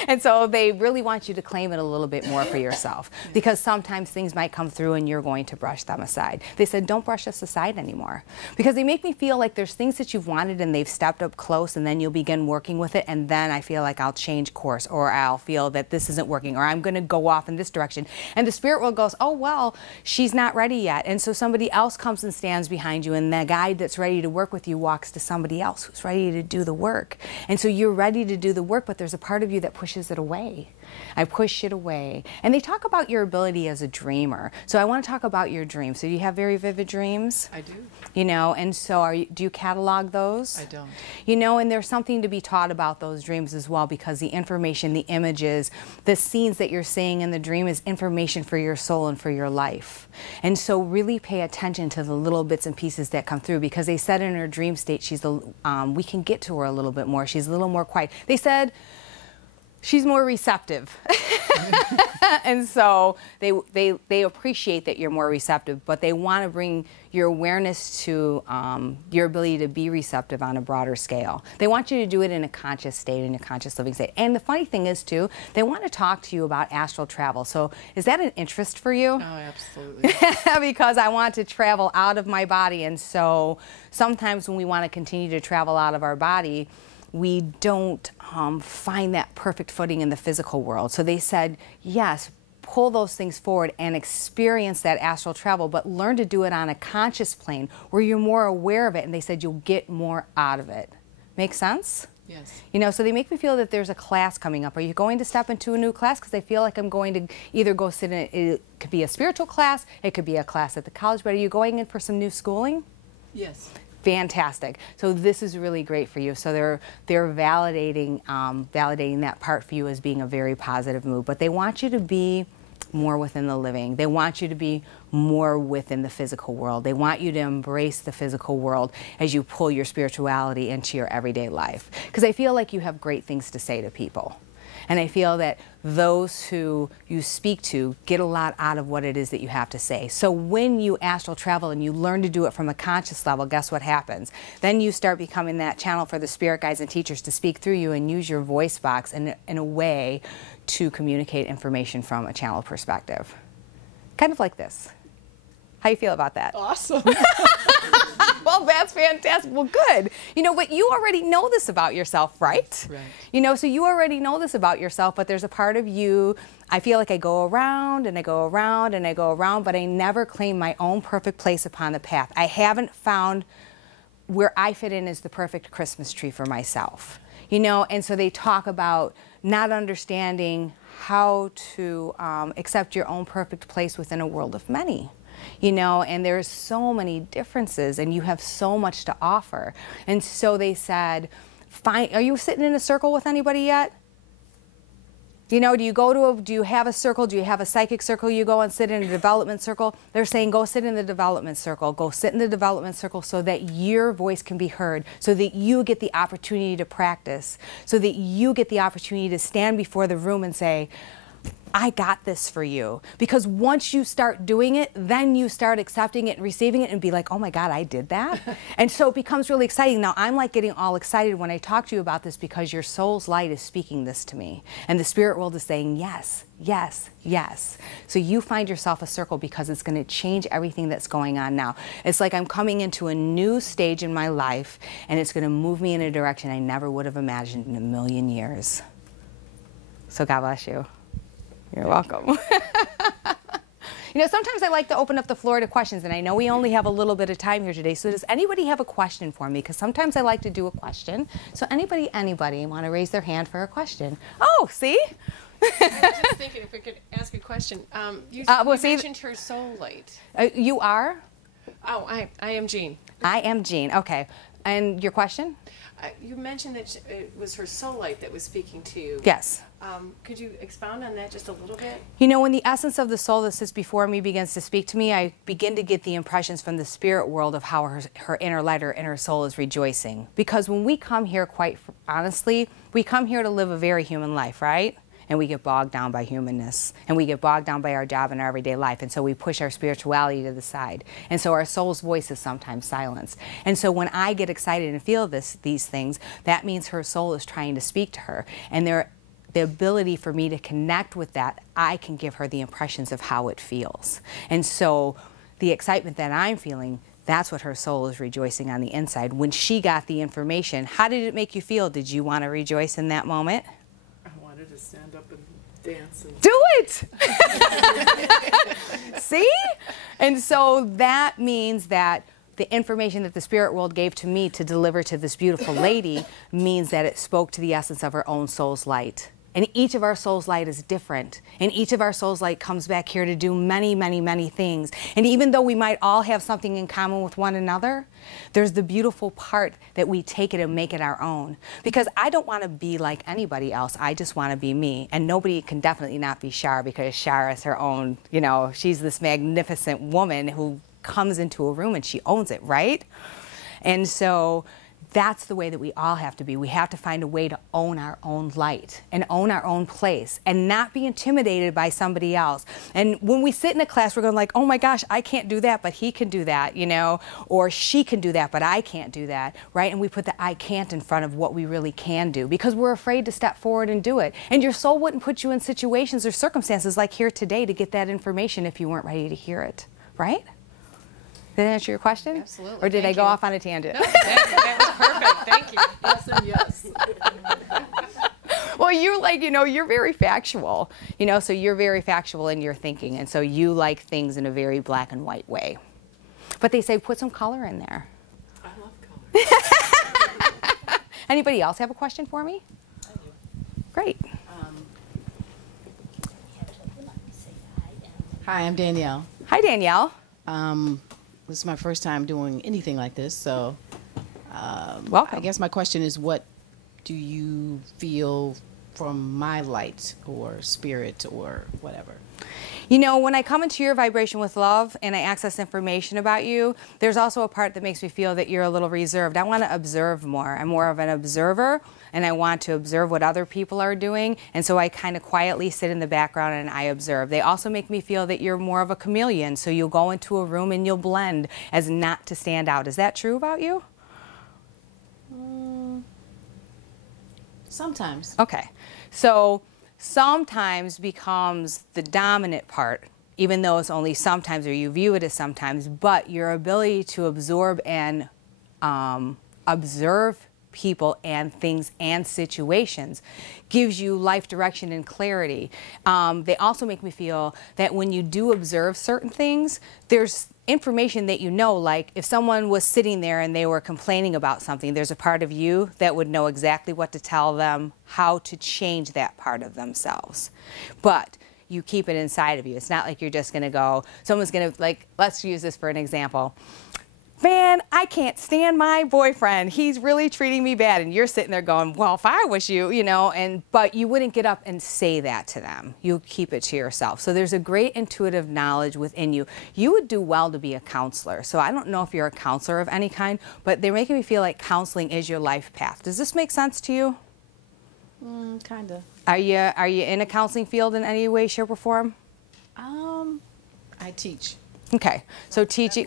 And so they really want you to claim it a little bit more for yourself, because sometimes things might come through and you're going to brush them aside. They said, don't brush us aside anymore, because they make me feel like there's things that you've wanted and they've stepped up close, and then you'll begin working with it, and then I feel like I'll change course, or I'll feel that this isn't working, or I'm going to go off in this direction. And the spirit world goes, oh, well, she's not ready yet. And so somebody else comes and stands behind you, and the guide that's ready to work with you walks to somebody else who's ready to do the work. And so you're ready to do the work, but there's a part of you that pushes it away. I push it away. And they talk about your ability as a dreamer. So I want to talk about your dreams. So do you have very vivid dreams? I do. You know, and so do you catalog those? I don't. You know, and there's something to be taught about those dreams as well, because the information, the images, the scenes that you're seeing in the dream is information for your soul and for your life. And so really pay attention to the little bits and pieces that come through, because they said in her dream state, we can get to her a little bit more. She's a little more quiet. They said she's more receptive. And so they appreciate that you're more receptive, but they want to bring your awareness to your ability to be receptive on a broader scale. They want you to do it in a conscious state, in a conscious living state. And the funny thing is, too, they want to talk to you about astral travel. So is that an interest for you? Oh, absolutely. Because I want to travel out of my body. And so sometimes when we want to continue to travel out of our body, we don't find that perfect footing in the physical world. So they said, yes, pull those things forward and experience that astral travel, but learn to do it on a conscious plane where you're more aware of it, and they said you'll get more out of it. Make sense? Yes. You know, so they make me feel that there's a class coming up. Are you going to step into a new class? Because I feel like I'm going to either go sit in, it could be a spiritual class, it could be a class at the college, but are you going in for some new schooling? Yes. Fantastic. So this is really great for you. So they're validating that part for you as being a very positive move. But they want you to be more within the living. They want you to be more within the physical world. They want you to embrace the physical world as you pull your spirituality into your everyday life. Because I feel like you have great things to say to people. And I feel that those who you speak to get a lot out of what it is that you have to say. So when you astral travel and you learn to do it from a conscious level, guess what happens? Then you start becoming that channel for the spirit guides and teachers to speak through you and use your voice box in a way to communicate information from a channel perspective. Kind of like this. How you feel about that? Awesome. Well, that's fantastic. Well, good. You know, but you already know this about yourself, right? Right. You know, so you already know this about yourself, but there's a part of you, I feel like I go around and I go around and I go around, but I never claim my own perfect place upon the path. I haven't found where I fit in as the perfect Christmas tree for myself. You know, and so they talk about not understanding how to accept your own perfect place within a world of many. You know, and there's so many differences and you have so much to offer. And so they said, fine, are you sitting in a circle with anybody yet? You know, do you have a circle? Do you have a psychic circle? You go and sit in a development circle. They're saying go sit in the development circle. Go sit in the development circle so that your voice can be heard, so that you get the opportunity to practice, so that you get the opportunity to stand before the room and say, I got this for you. Because once you start doing it, then you start accepting it and receiving it and be like, oh my God, I did that. And so it becomes really exciting. Now I'm like getting all excited when I talk to you about this because your soul's light is speaking this to me. And the spirit world is saying yes, yes, yes. So you find yourself a circle because it's going to change everything that's going on now. It's like I'm coming into a new stage in my life and it's going to move me in a direction I never would have imagined in a million years. So God bless you. You're welcome. You know, sometimes I like to open up the floor to questions, and I know we only have a little bit of time here today, so does anybody have a question for me? Because sometimes I like to do a question. So anybody want to raise their hand for a question? Oh, see? I was just thinking if we could ask a question. You mentioned her soul light. You are? Oh, I am Jean. I am Jean. Okay. And your question? You mentioned that it was her soul light that was speaking to you. Yes. Could you expound on that just a little bit? You know, when the essence of the soul that sits before me begins to speak to me, I begin to get the impressions from the spirit world of how her inner light, her inner soul is rejoicing. Because when we come here, quite honestly, we come here to live a very human life, right? And we get bogged down by humanness. And we get bogged down by our job and our everyday life. And so we push our spirituality to the side. And so our soul's voice is sometimes silenced. And so when I get excited and feel these things, that means her soul is trying to speak to her. And the ability for me to connect with that, I can give her the impressions of how it feels. And so the excitement that I'm feeling, that's what her soul is rejoicing on the inside. When she got the information, how did it make you feel? Did you want to rejoice in that moment? To stand up and dance and do it. See? And so that means that the information that the spirit world gave to me to deliver to this beautiful lady means that it spoke to the essence of her own soul's light. And each of our soul's light is different. And each of our soul's light comes back here to do many, many, many things. And even though we might all have something in common with one another, there's the beautiful part that we take it and make it our own. Because I don't want to be like anybody else. I just want to be me. And nobody can definitely not be Shar, because Shar is her own, you know, she's this magnificent woman who comes into a room and she owns it, right? And so that's the way that we all have to be. We have to find a way to own our own light and own our own place and not be intimidated by somebody else. And when we sit in a class, we're going like, oh my gosh, I can't do that, but he can do that, you know, or she can do that, but I can't do that, right? And we put the I can't in front of what we really can do because we're afraid to step forward and do it. And your soul wouldn't put you in situations or circumstances like here today to get that information if you weren't ready to hear it, right? Did that answer your question? Absolutely. Or did Thank I go you. off on a tangent? No, that was perfect. Thank you. yes and yes. Well, you like, you know, you're very factual, you know, so you're very factual in your thinking. And so you like things in a very black and white way. But they say put some color in there. I love color. Anybody else have a question for me? I do. Great. Hi, I'm Danielle. Hi, Danielle. This is my first time doing anything like this, so Welcome. I guess my question is, what do you feel from my light or spirit or whatever? You know, when I come into your vibration with love and I access information about you, there's also a part that makes me feel that you're a little reserved. I want to observe more. I'm more of an observer, and I want to observe what other people are doing, and so I kind of quietly sit in the background and I observe. They also make me feel that you're more of a chameleon, so you'll go into a room and you'll blend as not to stand out. Is that true about you? Sometimes. Okay. So sometimes becomes the dominant part, even though it's only sometimes, or you view it as sometimes, but your ability to absorb and observe people and things and situations, gives you life direction and clarity. They also make me feel that when you do observe certain things, there's information that you know, like if someone was sitting there and they were complaining about something, there's a part of you that would know exactly what to tell them, how to change that part of themselves. But you keep it inside of you. It's not like you're just going to go, someone's going to, like, let's use this for an example. Man, I can't stand my boyfriend. He's really treating me bad. And you're sitting there going, well, if I was you, you know, but you wouldn't get up and say that to them. You keep it to yourself. So there's a great intuitive knowledge within you. You would do well to be a counselor. So I don't know if you're a counselor of any kind, but they're making me feel like counseling is your life path. Does this make sense to you? Kind of. Are you in a counseling field in any way, shape, or form? I teach. Okay. So teaching,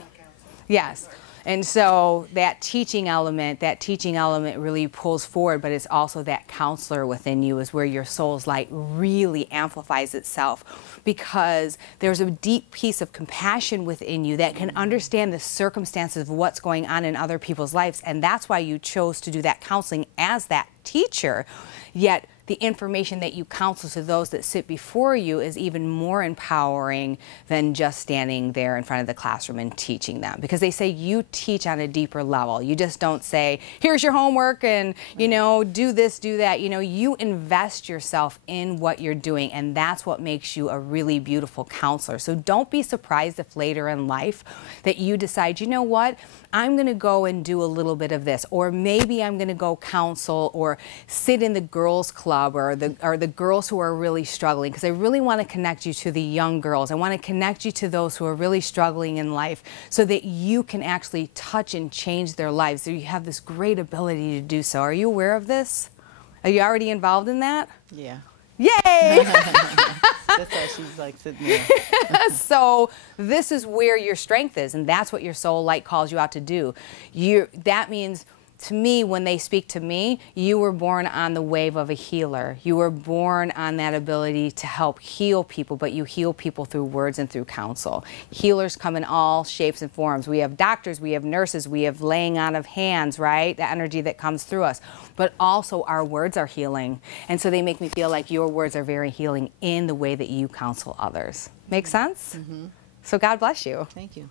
yes. And so that teaching element really pulls forward, but it's also that counselor within you is where your soul's light really amplifies itself, because there's a deep piece of compassion within you that can understand the circumstances of what's going on in other people's lives. And that's why you chose to do that counseling as that teacher. Yet the information that you counsel to those that sit before you is even more empowering than just standing there in front of the classroom and teaching them. Because they say you teach on a deeper level. You just don't say, here's your homework and, you know, do this, do that. You know, you invest yourself in what you're doing, and that's what makes you a really beautiful counselor. So don't be surprised if later in life that you decide, you know what, I'm going to go and do a little bit of this, or maybe I'm going to go counsel or sit in the girls' club or the girls who are really struggling, because I really want to connect you to the young girls. I want to connect you to those who are really struggling in life so that you can actually touch and change their lives. So you have this great ability to do so. Are you aware of this? Are you already involved in that? Yeah. Yay! That's why she's like sitting there. So this is where your strength is, and that's what your soul light calls you out to do. That means, to me, when they speak to me, you were born on the wave of a healer. You were born on that ability to help heal people, but you heal people through words and through counsel. Healers come in all shapes and forms. We have doctors, we have nurses, we have laying on of hands, right? The energy that comes through us. But also our words are healing. And so they make me feel like your words are very healing in the way that you counsel others. Make sense? Mm-hmm. So God bless you. Thank you.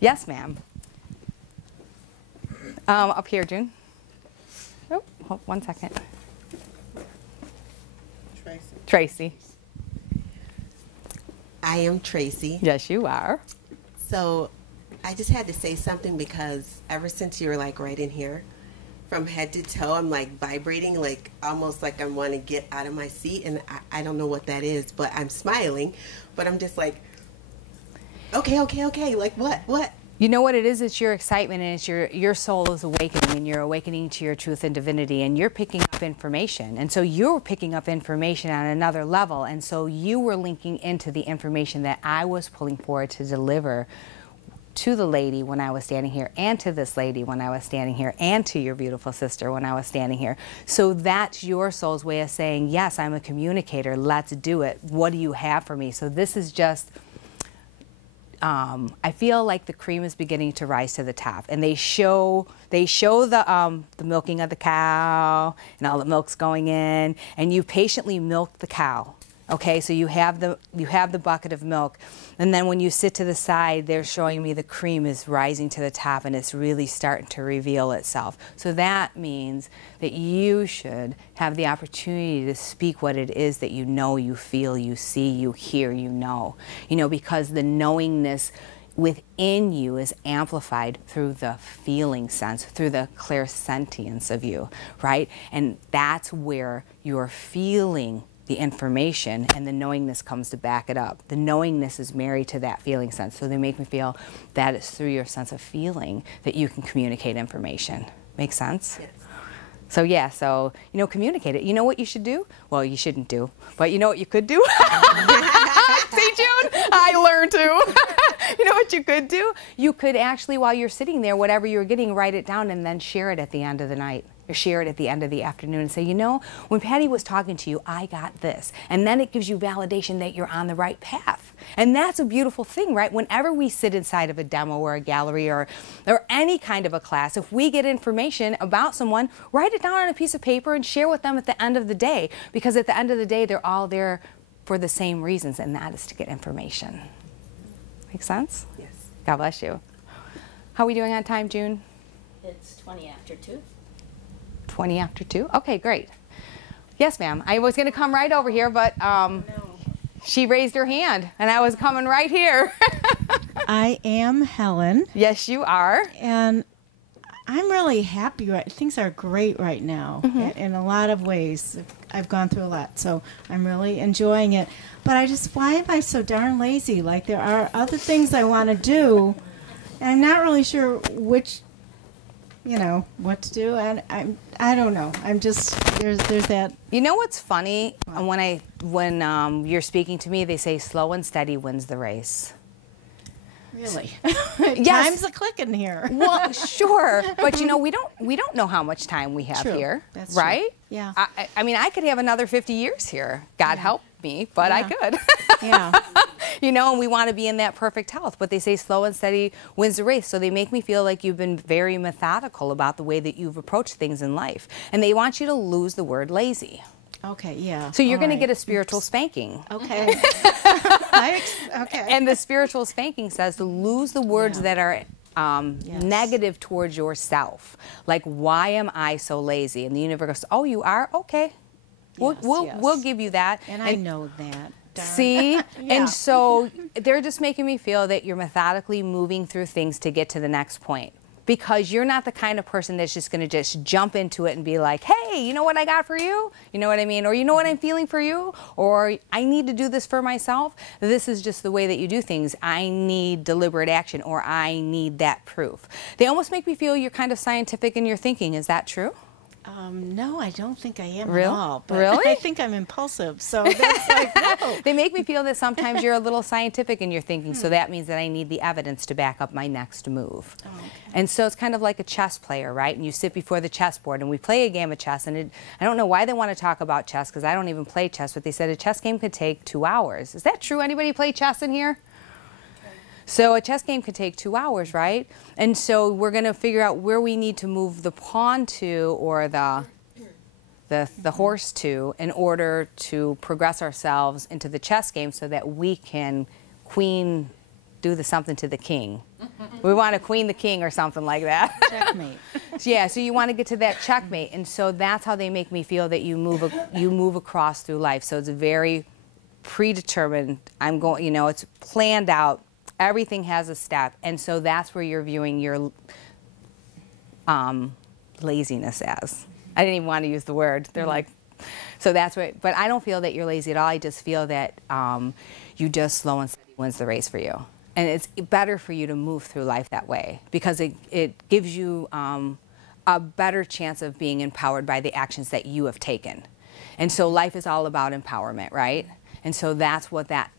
Yes, ma'am. Up here, June. Oh, hold 1 second. Tracy. I am Tracy. Yes, you are. So I just had to say something, because ever since you were like right in here, from head to toe, I'm like vibrating, like almost like I want to get out of my seat, and I don't know what that is, but I'm smiling, but I'm just like, okay, like what? You know what it is? It's your excitement, and it's your soul is awakening, and you're awakening to your truth and divinity, and you're picking up information. And so you're picking up information on another level, and so you were linking into the information that I was pulling forward to deliver to the lady when I was standing here, and to this lady when I was standing here, and to your beautiful sister when I was standing here. So that's your soul's way of saying, yes, I'm a communicator. Let's do it. What do you have for me? So this is just... I feel like the cream is beginning to rise to the top, and they show the milking of the cow, and all the milk's going in, and you patiently milk the cow. Okay, so you have the bucket of milk, and then when you sit to the side, they're showing me the cream is rising to the top, and it's really starting to reveal itself. So that means that you should have the opportunity to speak what it is that you know, you feel, you see, you hear, you know. You know, because the knowingness within you is amplified through the feeling sense, through the clairsentience of you, right? And that's where you're feeling the information, and the knowingness comes to back it up. The knowingness is married to that feeling sense. So they make me feel that it's through your sense of feeling that you can communicate information. Make sense? Yes. So yeah, so, you know, communicate it. You know what you should do? Well, you shouldn't do, but you know what you could do? See, June? I learned to. You know what you could do? You could actually, while you're sitting there, whatever you're getting, write it down and then share it at the end of the night. Or share it at the end of the afternoon and say, you know, when Patty was talking to you, I got this. And then it gives you validation that you're on the right path. And that's a beautiful thing, right? Whenever we sit inside of a demo or a gallery or any kind of a class, if we get information about someone, write it down on a piece of paper and share with them at the end of the day. Because at the end of the day, they're all there for the same reasons, and that is to get information. Make sense? Yes. God bless you. How are we doing on time, June? It's 20 after 2. 20 after 2? Okay, great. Yes, ma'am. I was going to come right over here, but she raised her hand, and I was coming right here. I am Helen. Yes, you are. And I'm really happy. Things are great right now in a lot of ways. I've gone through a lot, so I'm really enjoying it. But why am I so darn lazy? Like, there are other things I want to do, and I'm not really sure which, what to do. And I don't know. I'm just, there's that. You know what's funny? When you're speaking to me, they say slow and steady wins the race. Really? Yes. Time's a clicking here. Well, sure, but we don't know how much time we have here, That's right? True. Yeah. I mean, I could have another 50 years here. God help me, but I could. Yeah. And we want to be in that perfect health. But they say slow and steady wins the race. So they make me feel like you've been very methodical about the way that you've approached things in life, and they want you to lose the word lazy. Okay, yeah. So you're going to get a spiritual spanking. Okay. Okay. And the spiritual spanking says to lose the words that are negative towards yourself. Like, why am I so lazy? And the universe goes, oh, you are? Okay. We'll give you that. And I know that. Darn. See? And so they're just making me feel that you're methodically moving through things to get to the next point. Because you're not the kind of person that's just going to just jump into it and be like, hey, you know what I got for you? You know what I mean? Or you know what I'm feeling for you? Or I need to do this for myself. This is just the way that you do things. I need deliberate action, or I need that proof. They almost make me feel you're kind of scientific in your thinking. Is that true? No, I don't think I am Really? at all. But Really? I think I'm impulsive. So that's like, no. They make me feel that sometimes you're a little scientific in your thinking, so that means that I need the evidence to back up my next move. Oh, okay. And so it's kind of like a chess player, right? And you sit before the chessboard, and we play a game of chess, and I don't know why they want to talk about chess, because I don't even play chess, but they said a chess game could take 2 hours. Is that true? Anybody play chess in here? So a chess game could take 2 hours, right? And so we're going to figure out where we need to move the pawn to, or the horse to, in order to progress ourselves into the chess game so that we can do something to the king. We want to queen the king or something like that. Checkmate. Yeah, so you want to get to that checkmate. And so that's how they make me feel that you move across through life. So it's very predetermined. It's planned out. Everything has a step, and so that's where you're viewing your laziness as. I didn't even want to use the word. They're like, so that's what. But I don't feel that you're lazy at all. I just feel that you just slow and steady wins the race for you, and it's better for you to move through life that way because it gives you a better chance of being empowered by the actions that you have taken, and so life is all about empowerment, right? And so that's what that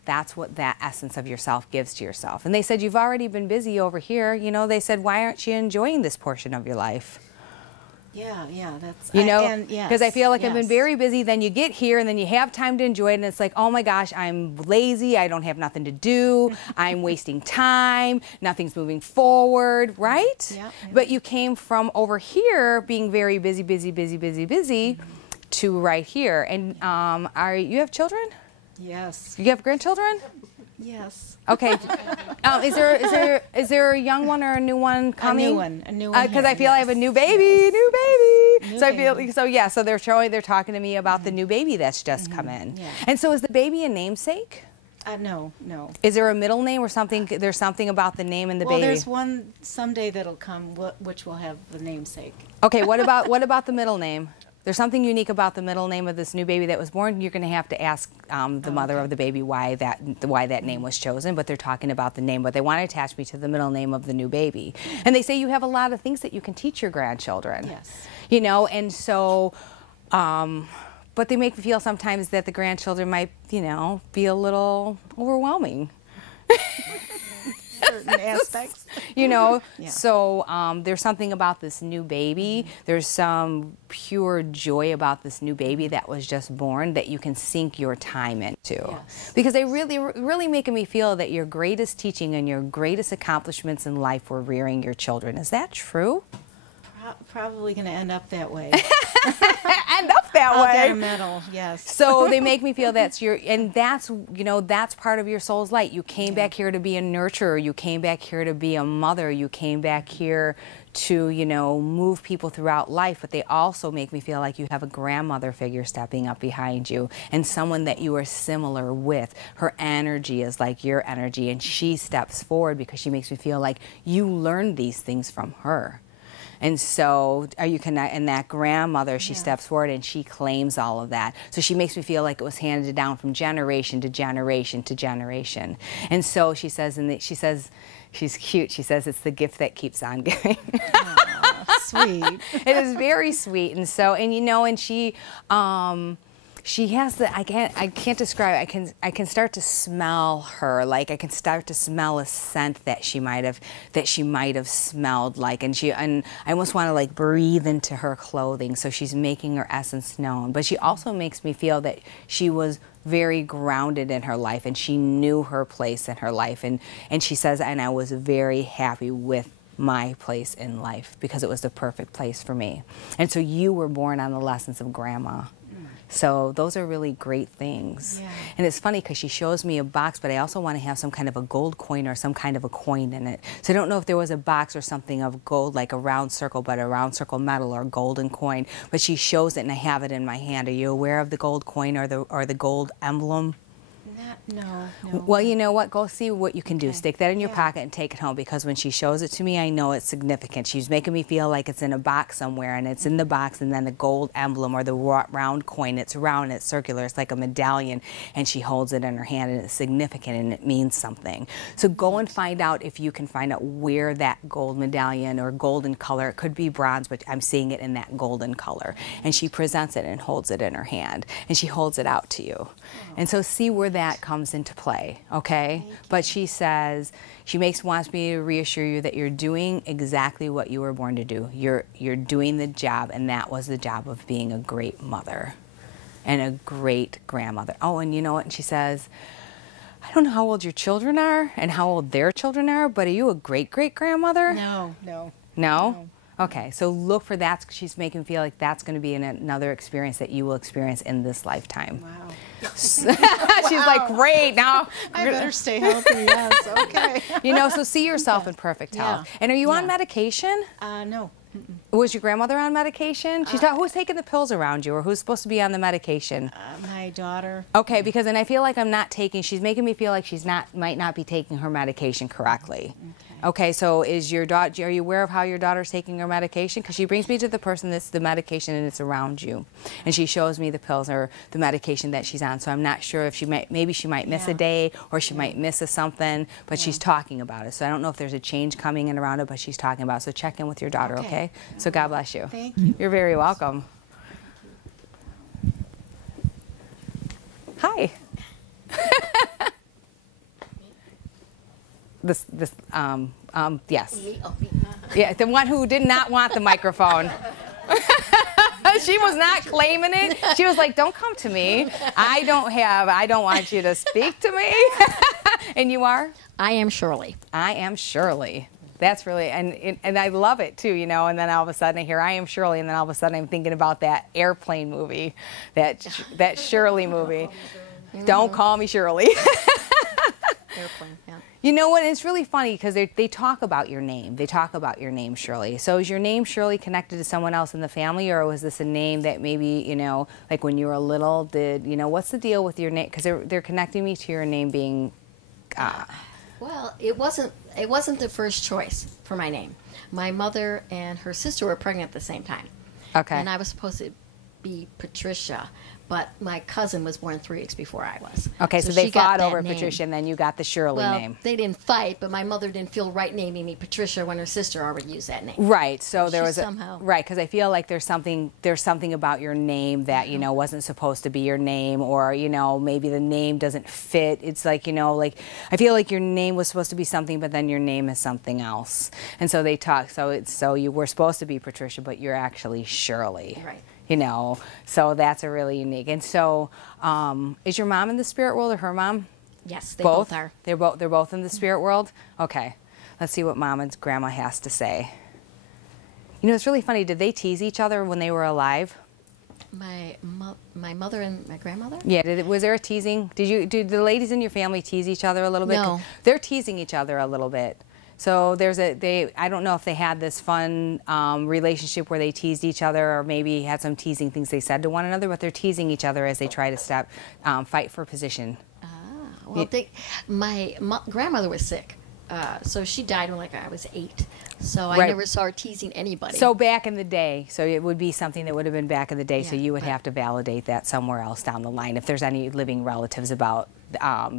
essence of yourself gives to yourself. And they said, you've already been busy over here. They said, why aren't you enjoying this portion of your life? Yeah, that's... Because I feel like I've been very busy. Then you get here, and then you have time to enjoy it, and it's like, oh my gosh, I'm lazy. I don't have nothing to do. I'm wasting time. Nothing's moving forward, right? Yeah. But you came from over here being very busy, to right here. And you have children? Yes. You have grandchildren? Yes. Okay. Is there a young one or a new one coming? A new one. Because I feel I have a new baby, So they're talking to me about the new baby that's just come in. Yeah. And so is the baby a namesake? No. Is there a middle name or something? There's something about the name and the baby. Well, there's one someday that'll come, which will have the namesake. Okay. What about the middle name? There's something unique about the middle name of this new baby that was born. You're going to have to ask the mother of the baby why that name was chosen, but they're talking about the name, but they want to attach me to the middle name of the new baby. And they say you have a lot of things that you can teach your grandchildren. Yes. And so, but they make me feel sometimes that the grandchildren might, be a little overwhelming. certain aspects. You know, Yeah. so there's something about this new baby. There's some pure joy about this new baby that was just born that you can sink your time into. Yes. Because they really making me feel that your greatest teaching and your greatest accomplishments in life were rearing your children. Is that true? Probably going to end up that way. End up that I'll way. get a medal, yes. So they make me feel that's your, and that's, you know, that's part of your soul's light. You came back here to be a nurturer. You came back here to be a mother. You came back here to, you know, move people throughout life. But they also make me feel like you have a grandmother figure stepping up behind you and someone that you are similar with. Her energy is like your energy, and she steps forward because she makes me feel like you learned these things from her. And so and that grandmother, she steps forward and she claims all of that. So she makes me feel like it was handed down from generation to generation to generation. And so she says, she's cute, she says it's the gift that keeps on giving. Aw, sweet. It is very sweet. And so, and you know, and she has the, I can't describe, I can start to smell her, like I can start to smell a scent that she might have smelled like, and I almost want to like breathe into her clothing. So she's making her essence known. But she also makes me feel that she was very grounded in her life and she knew her place in her life. And she says, and I was very happy with my place in life because it was the perfect place for me. And so you were born on the lessons of Grandma. So those are really great things. Yeah. And it's funny because she shows me a box, but I also want to have some kind of a gold coin or some kind of a coin in it. So I don't know if there was a box or something of gold, like a round circle, but a round circle metal or a golden coin. But she shows it and I have it in my hand. Are you aware of the gold coin or the gold emblem? No. Well, you know what? Go see what you can do. Okay. Stick that in your Yeah. pocket and take it home, because when she shows it to me, I know it's significant. She's making me feel like it's in a box somewhere, and it's in the box, and then the gold emblem or the round coin, it's round, it's circular, it's like a medallion, and she holds it in her hand, and it's significant, and it means something. So go and find out if you can find out where that gold medallion or golden color, it could be bronze, but I'm seeing it in that golden color. And she presents it and holds it in her hand, and she holds it out to you. And so see where that comes into play, okay? But she says, wants me to reassure you that you're doing exactly what you were born to do. You're doing the job, and that was the job of being a great mother and a great grandmother. Oh, and you know what? And she says, I don't know how old your children are and how old their children are, but are you a great-great-grandmother? No. No? Okay, so look for that. She's making me feel like that's going to be another experience that you will experience in this lifetime. Wow. She's like, great, now. I better stay healthy, yes, okay. You know, so see yourself in perfect health. Yeah. And are you on medication? No. Was your grandmother on medication? Who's taking the pills around you, or who's supposed to be on the medication? My daughter. Okay, because and I feel like she's making me feel like might not be taking her medication correctly. Okay, so is your daughter, are you aware of how your daughter's taking her medication? Because she brings me to the person that's the medication and it's around you. And she shows me the pills or the medication that she's on. So I'm not sure if maybe she might miss a day or she might miss something, but she's talking about it. So I don't know if there's a change coming in around it, but she's talking about it. So check in with your daughter, okay? So God bless you. Thank you. You're very welcome. Hi. Yes. Yeah, the one who did not want the microphone. She was not claiming it. She was like, don't come to me. I don't want you to speak to me. And you are? I am Shirley. I am Shirley. That's really, and I love it too, you know, and then all of a sudden I hear I am Shirley, and then all of a sudden I'm thinking about that airplane movie, that Shirley movie. Don't call me Shirley. Airplane, yeah. You know what? It's really funny because they talk about your name. They talk about your name, Shirley. So is your name Shirley connected to someone else in the family, or was this a name that maybe, you know, like when you were little, what's the deal with your name? Because they're connecting me to your name being... Well, it wasn't the first choice for my name. My mother and her sister were pregnant at the same time. Okay. And I was supposed to be Patricia, but my cousin was born 3 weeks before I was. Okay, so they she got fought that over name. Patricia, and then you got the Shirley Well, name. they didn't fight, but my mother didn't feel right naming me Patricia when her sister already used that name. Right. So there She was somehow- right, because I feel like there's something about your name that wasn't supposed to be your name, or maybe the name doesn't fit. It's like like I feel like your name was supposed to be something, but then your name is something else. And so they talk. So you were supposed to be Patricia, but you're actually Shirley. Right. So that's a really unique. And so, is your mom in the spirit world or her mom? Yes, they both are. They're both in the spirit world. Okay, let's see what mom and grandma has to say. It's really funny. Did they tease each other when they were alive? My mother and my grandmother? Yeah. Was there a teasing? Did the ladies in your family tease each other a little bit? No. They're teasing each other a little bit. So I don't know if they had this fun relationship where they teased each other, or maybe had some teasing things they said to one another, but they're teasing each other as they try to fight for position. Well, my grandmother was sick, so she died when I was 8. So I Right. never saw her teasing anybody. So back in the day, so it would be something that would have been back in the day, so Yeah, you would have to validate that somewhere else down the line if there's any living relatives about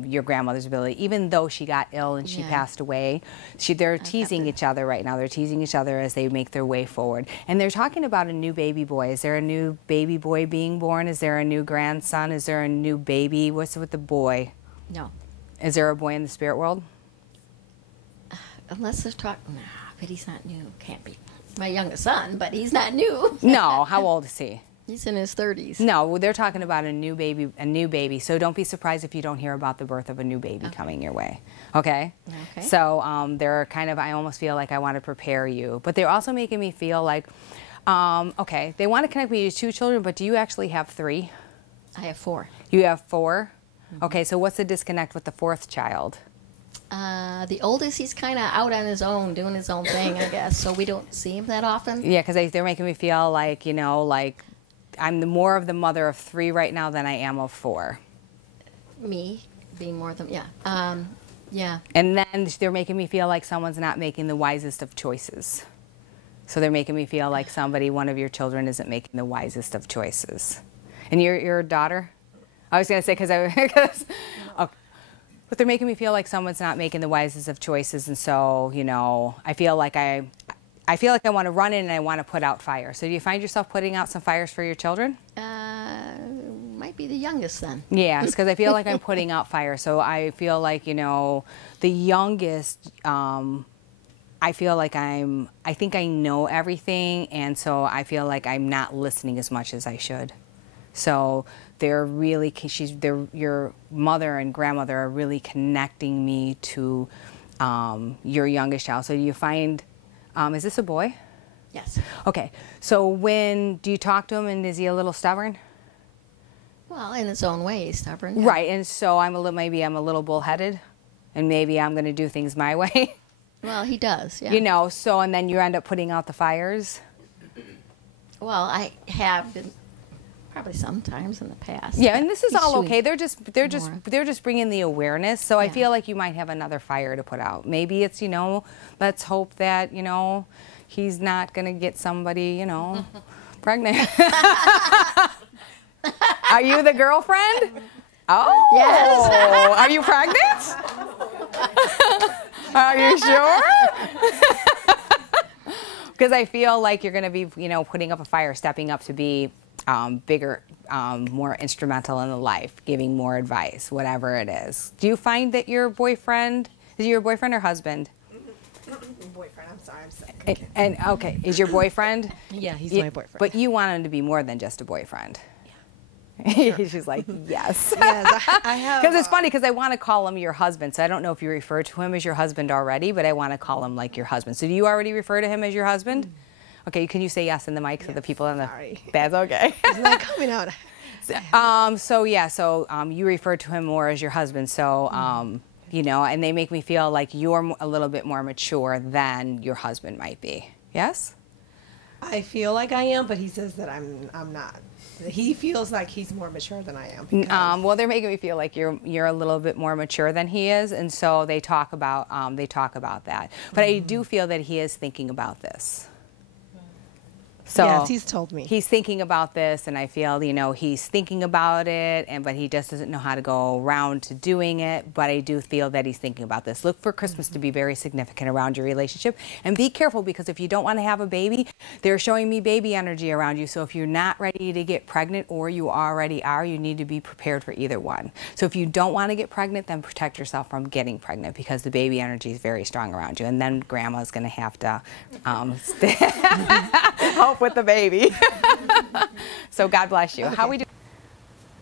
your grandmother's ability. Even though she got ill and she Yeah. passed away, they're teasing each other right now. They're teasing each other as they make their way forward. And they're talking about a new baby boy. Is there a new baby boy being born? Is there a new grandson? Is there a new baby? What's with the boy? No. Is there a boy in the spirit world? Unless they're talking, nah, but he's not new. Can't be. My youngest son, but he's not new. No. How old is he? He's in his 30s. No, they're talking about a new baby. So don't be surprised if you don't hear about the birth of a new baby coming your way. Okay? Okay. So they're kind of, I almost feel like I want to prepare you. But they're also making me feel like, okay, they want to connect me to 2 children, but do you actually have 3? I have 4. You have 4? Okay, so what's the disconnect with the 4th child? The oldest, he's kind of out on his own, doing his own thing, I guess. So we don't see him that often. Yeah, because they're making me feel like, like I'm more of the mother of 3 right now than I am of 4. Me being more than, yeah. Yeah. And then they're making me feel like someone's not making the wisest of choices. So they're making me feel like one of your children isn't making the wisest of choices. And your daughter? I was going to say but they're making me feel like someone's not making the wisest of choices, and so I feel like I want to run in and I want to put out fire. So do you find yourself putting out some fires for your children? Might be the youngest then. Yeah, it's because I feel like I'm putting out fire. So I feel like the youngest. I feel like I think I know everything, and so I feel like I'm not listening as much as I should. So your mother and grandmother are really connecting me to your youngest child. So do you find, is this a boy? Yes. Okay. So do you talk to him, and is he a little stubborn? Well, in his own way, he's stubborn. Yeah. Right. And so maybe I'm a little bullheaded, and maybe I'm going to do things my way. Well, he does, yeah. So, and then you end up putting out the fires? Well, I have been probably sometimes in the past. Yeah, and this is He's all doing okay. They're just bringing the awareness. So I Yeah. feel like you might have another fire to put out. Maybe it's, let's hope that, he's not going to get somebody, pregnant. Are you the girlfriend? Oh. Yes. Are you pregnant? Are you sure? Because I feel like you're going to be, putting up a fire, stepping up to be bigger, more instrumental in the life, giving more advice, whatever it is. Do you find that your boyfriend, is he your boyfriend or husband? Boyfriend, I'm sorry, I'm sick. And okay, is your boyfriend? Yeah, he's my boyfriend. But you want him to be more than just a boyfriend. Yeah. She's like, yes. Yes, I have. Because it's funny, because I want to call him your husband. So I don't know if you refer to him as your husband already, but I want to call him like your husband. So do you already refer to him as your husband? Okay, can you say yes in the mic so the people on the... Sorry. That's okay. It's not coming out. You refer to him more as your husband. So, and they make me feel like you're a little bit more mature than your husband might be. Yes? I feel like I am, but he says that I'm not. He feels like he's more mature than I am. Well, they're making me feel like you're a little bit more mature than he is, and so they talk about that. But I do feel that he is thinking about this. So yes, he's told me. He's thinking about this, and I feel, you know, he's thinking about it, but he just doesn't know how to go around to doing it. But I do feel that he's thinking about this. Look for Christmas to be very significant around your relationship. And be careful, because if you don't want to have a baby, they're showing me baby energy around you. So if you're not ready to get pregnant, or you already are, you need to be prepared for either one. So if you don't want to get pregnant, then protect yourself from getting pregnant, because the baby energy is very strong around you. And then grandma's going to have to help with the baby. So God bless you. Okay. How we do?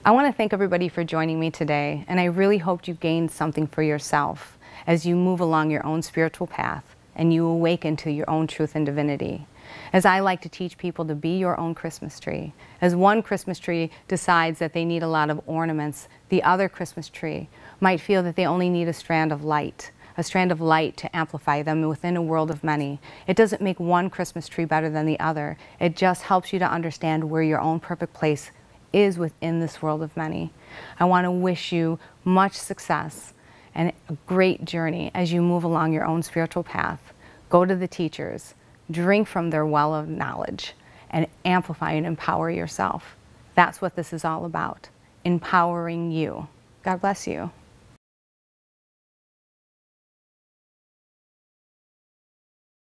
I want to thank everybody for joining me today, and I really hoped you gained something for yourself as you move along your own spiritual path and you awaken to your own truth and divinity. As I like to teach people to be your own Christmas tree. As one Christmas tree decides that they need a lot of ornaments, the other Christmas tree might feel that they only need a strand of light to amplify them within a world of many. It doesn't make one Christmas tree better than the other. It just helps you to understand where your own perfect place is within this world of many. I want to wish you much success and a great journey as you move along your own spiritual path. Go to the teachers, drink from their well of knowledge, and amplify and empower yourself. That's what this is all about, empowering you. God bless you.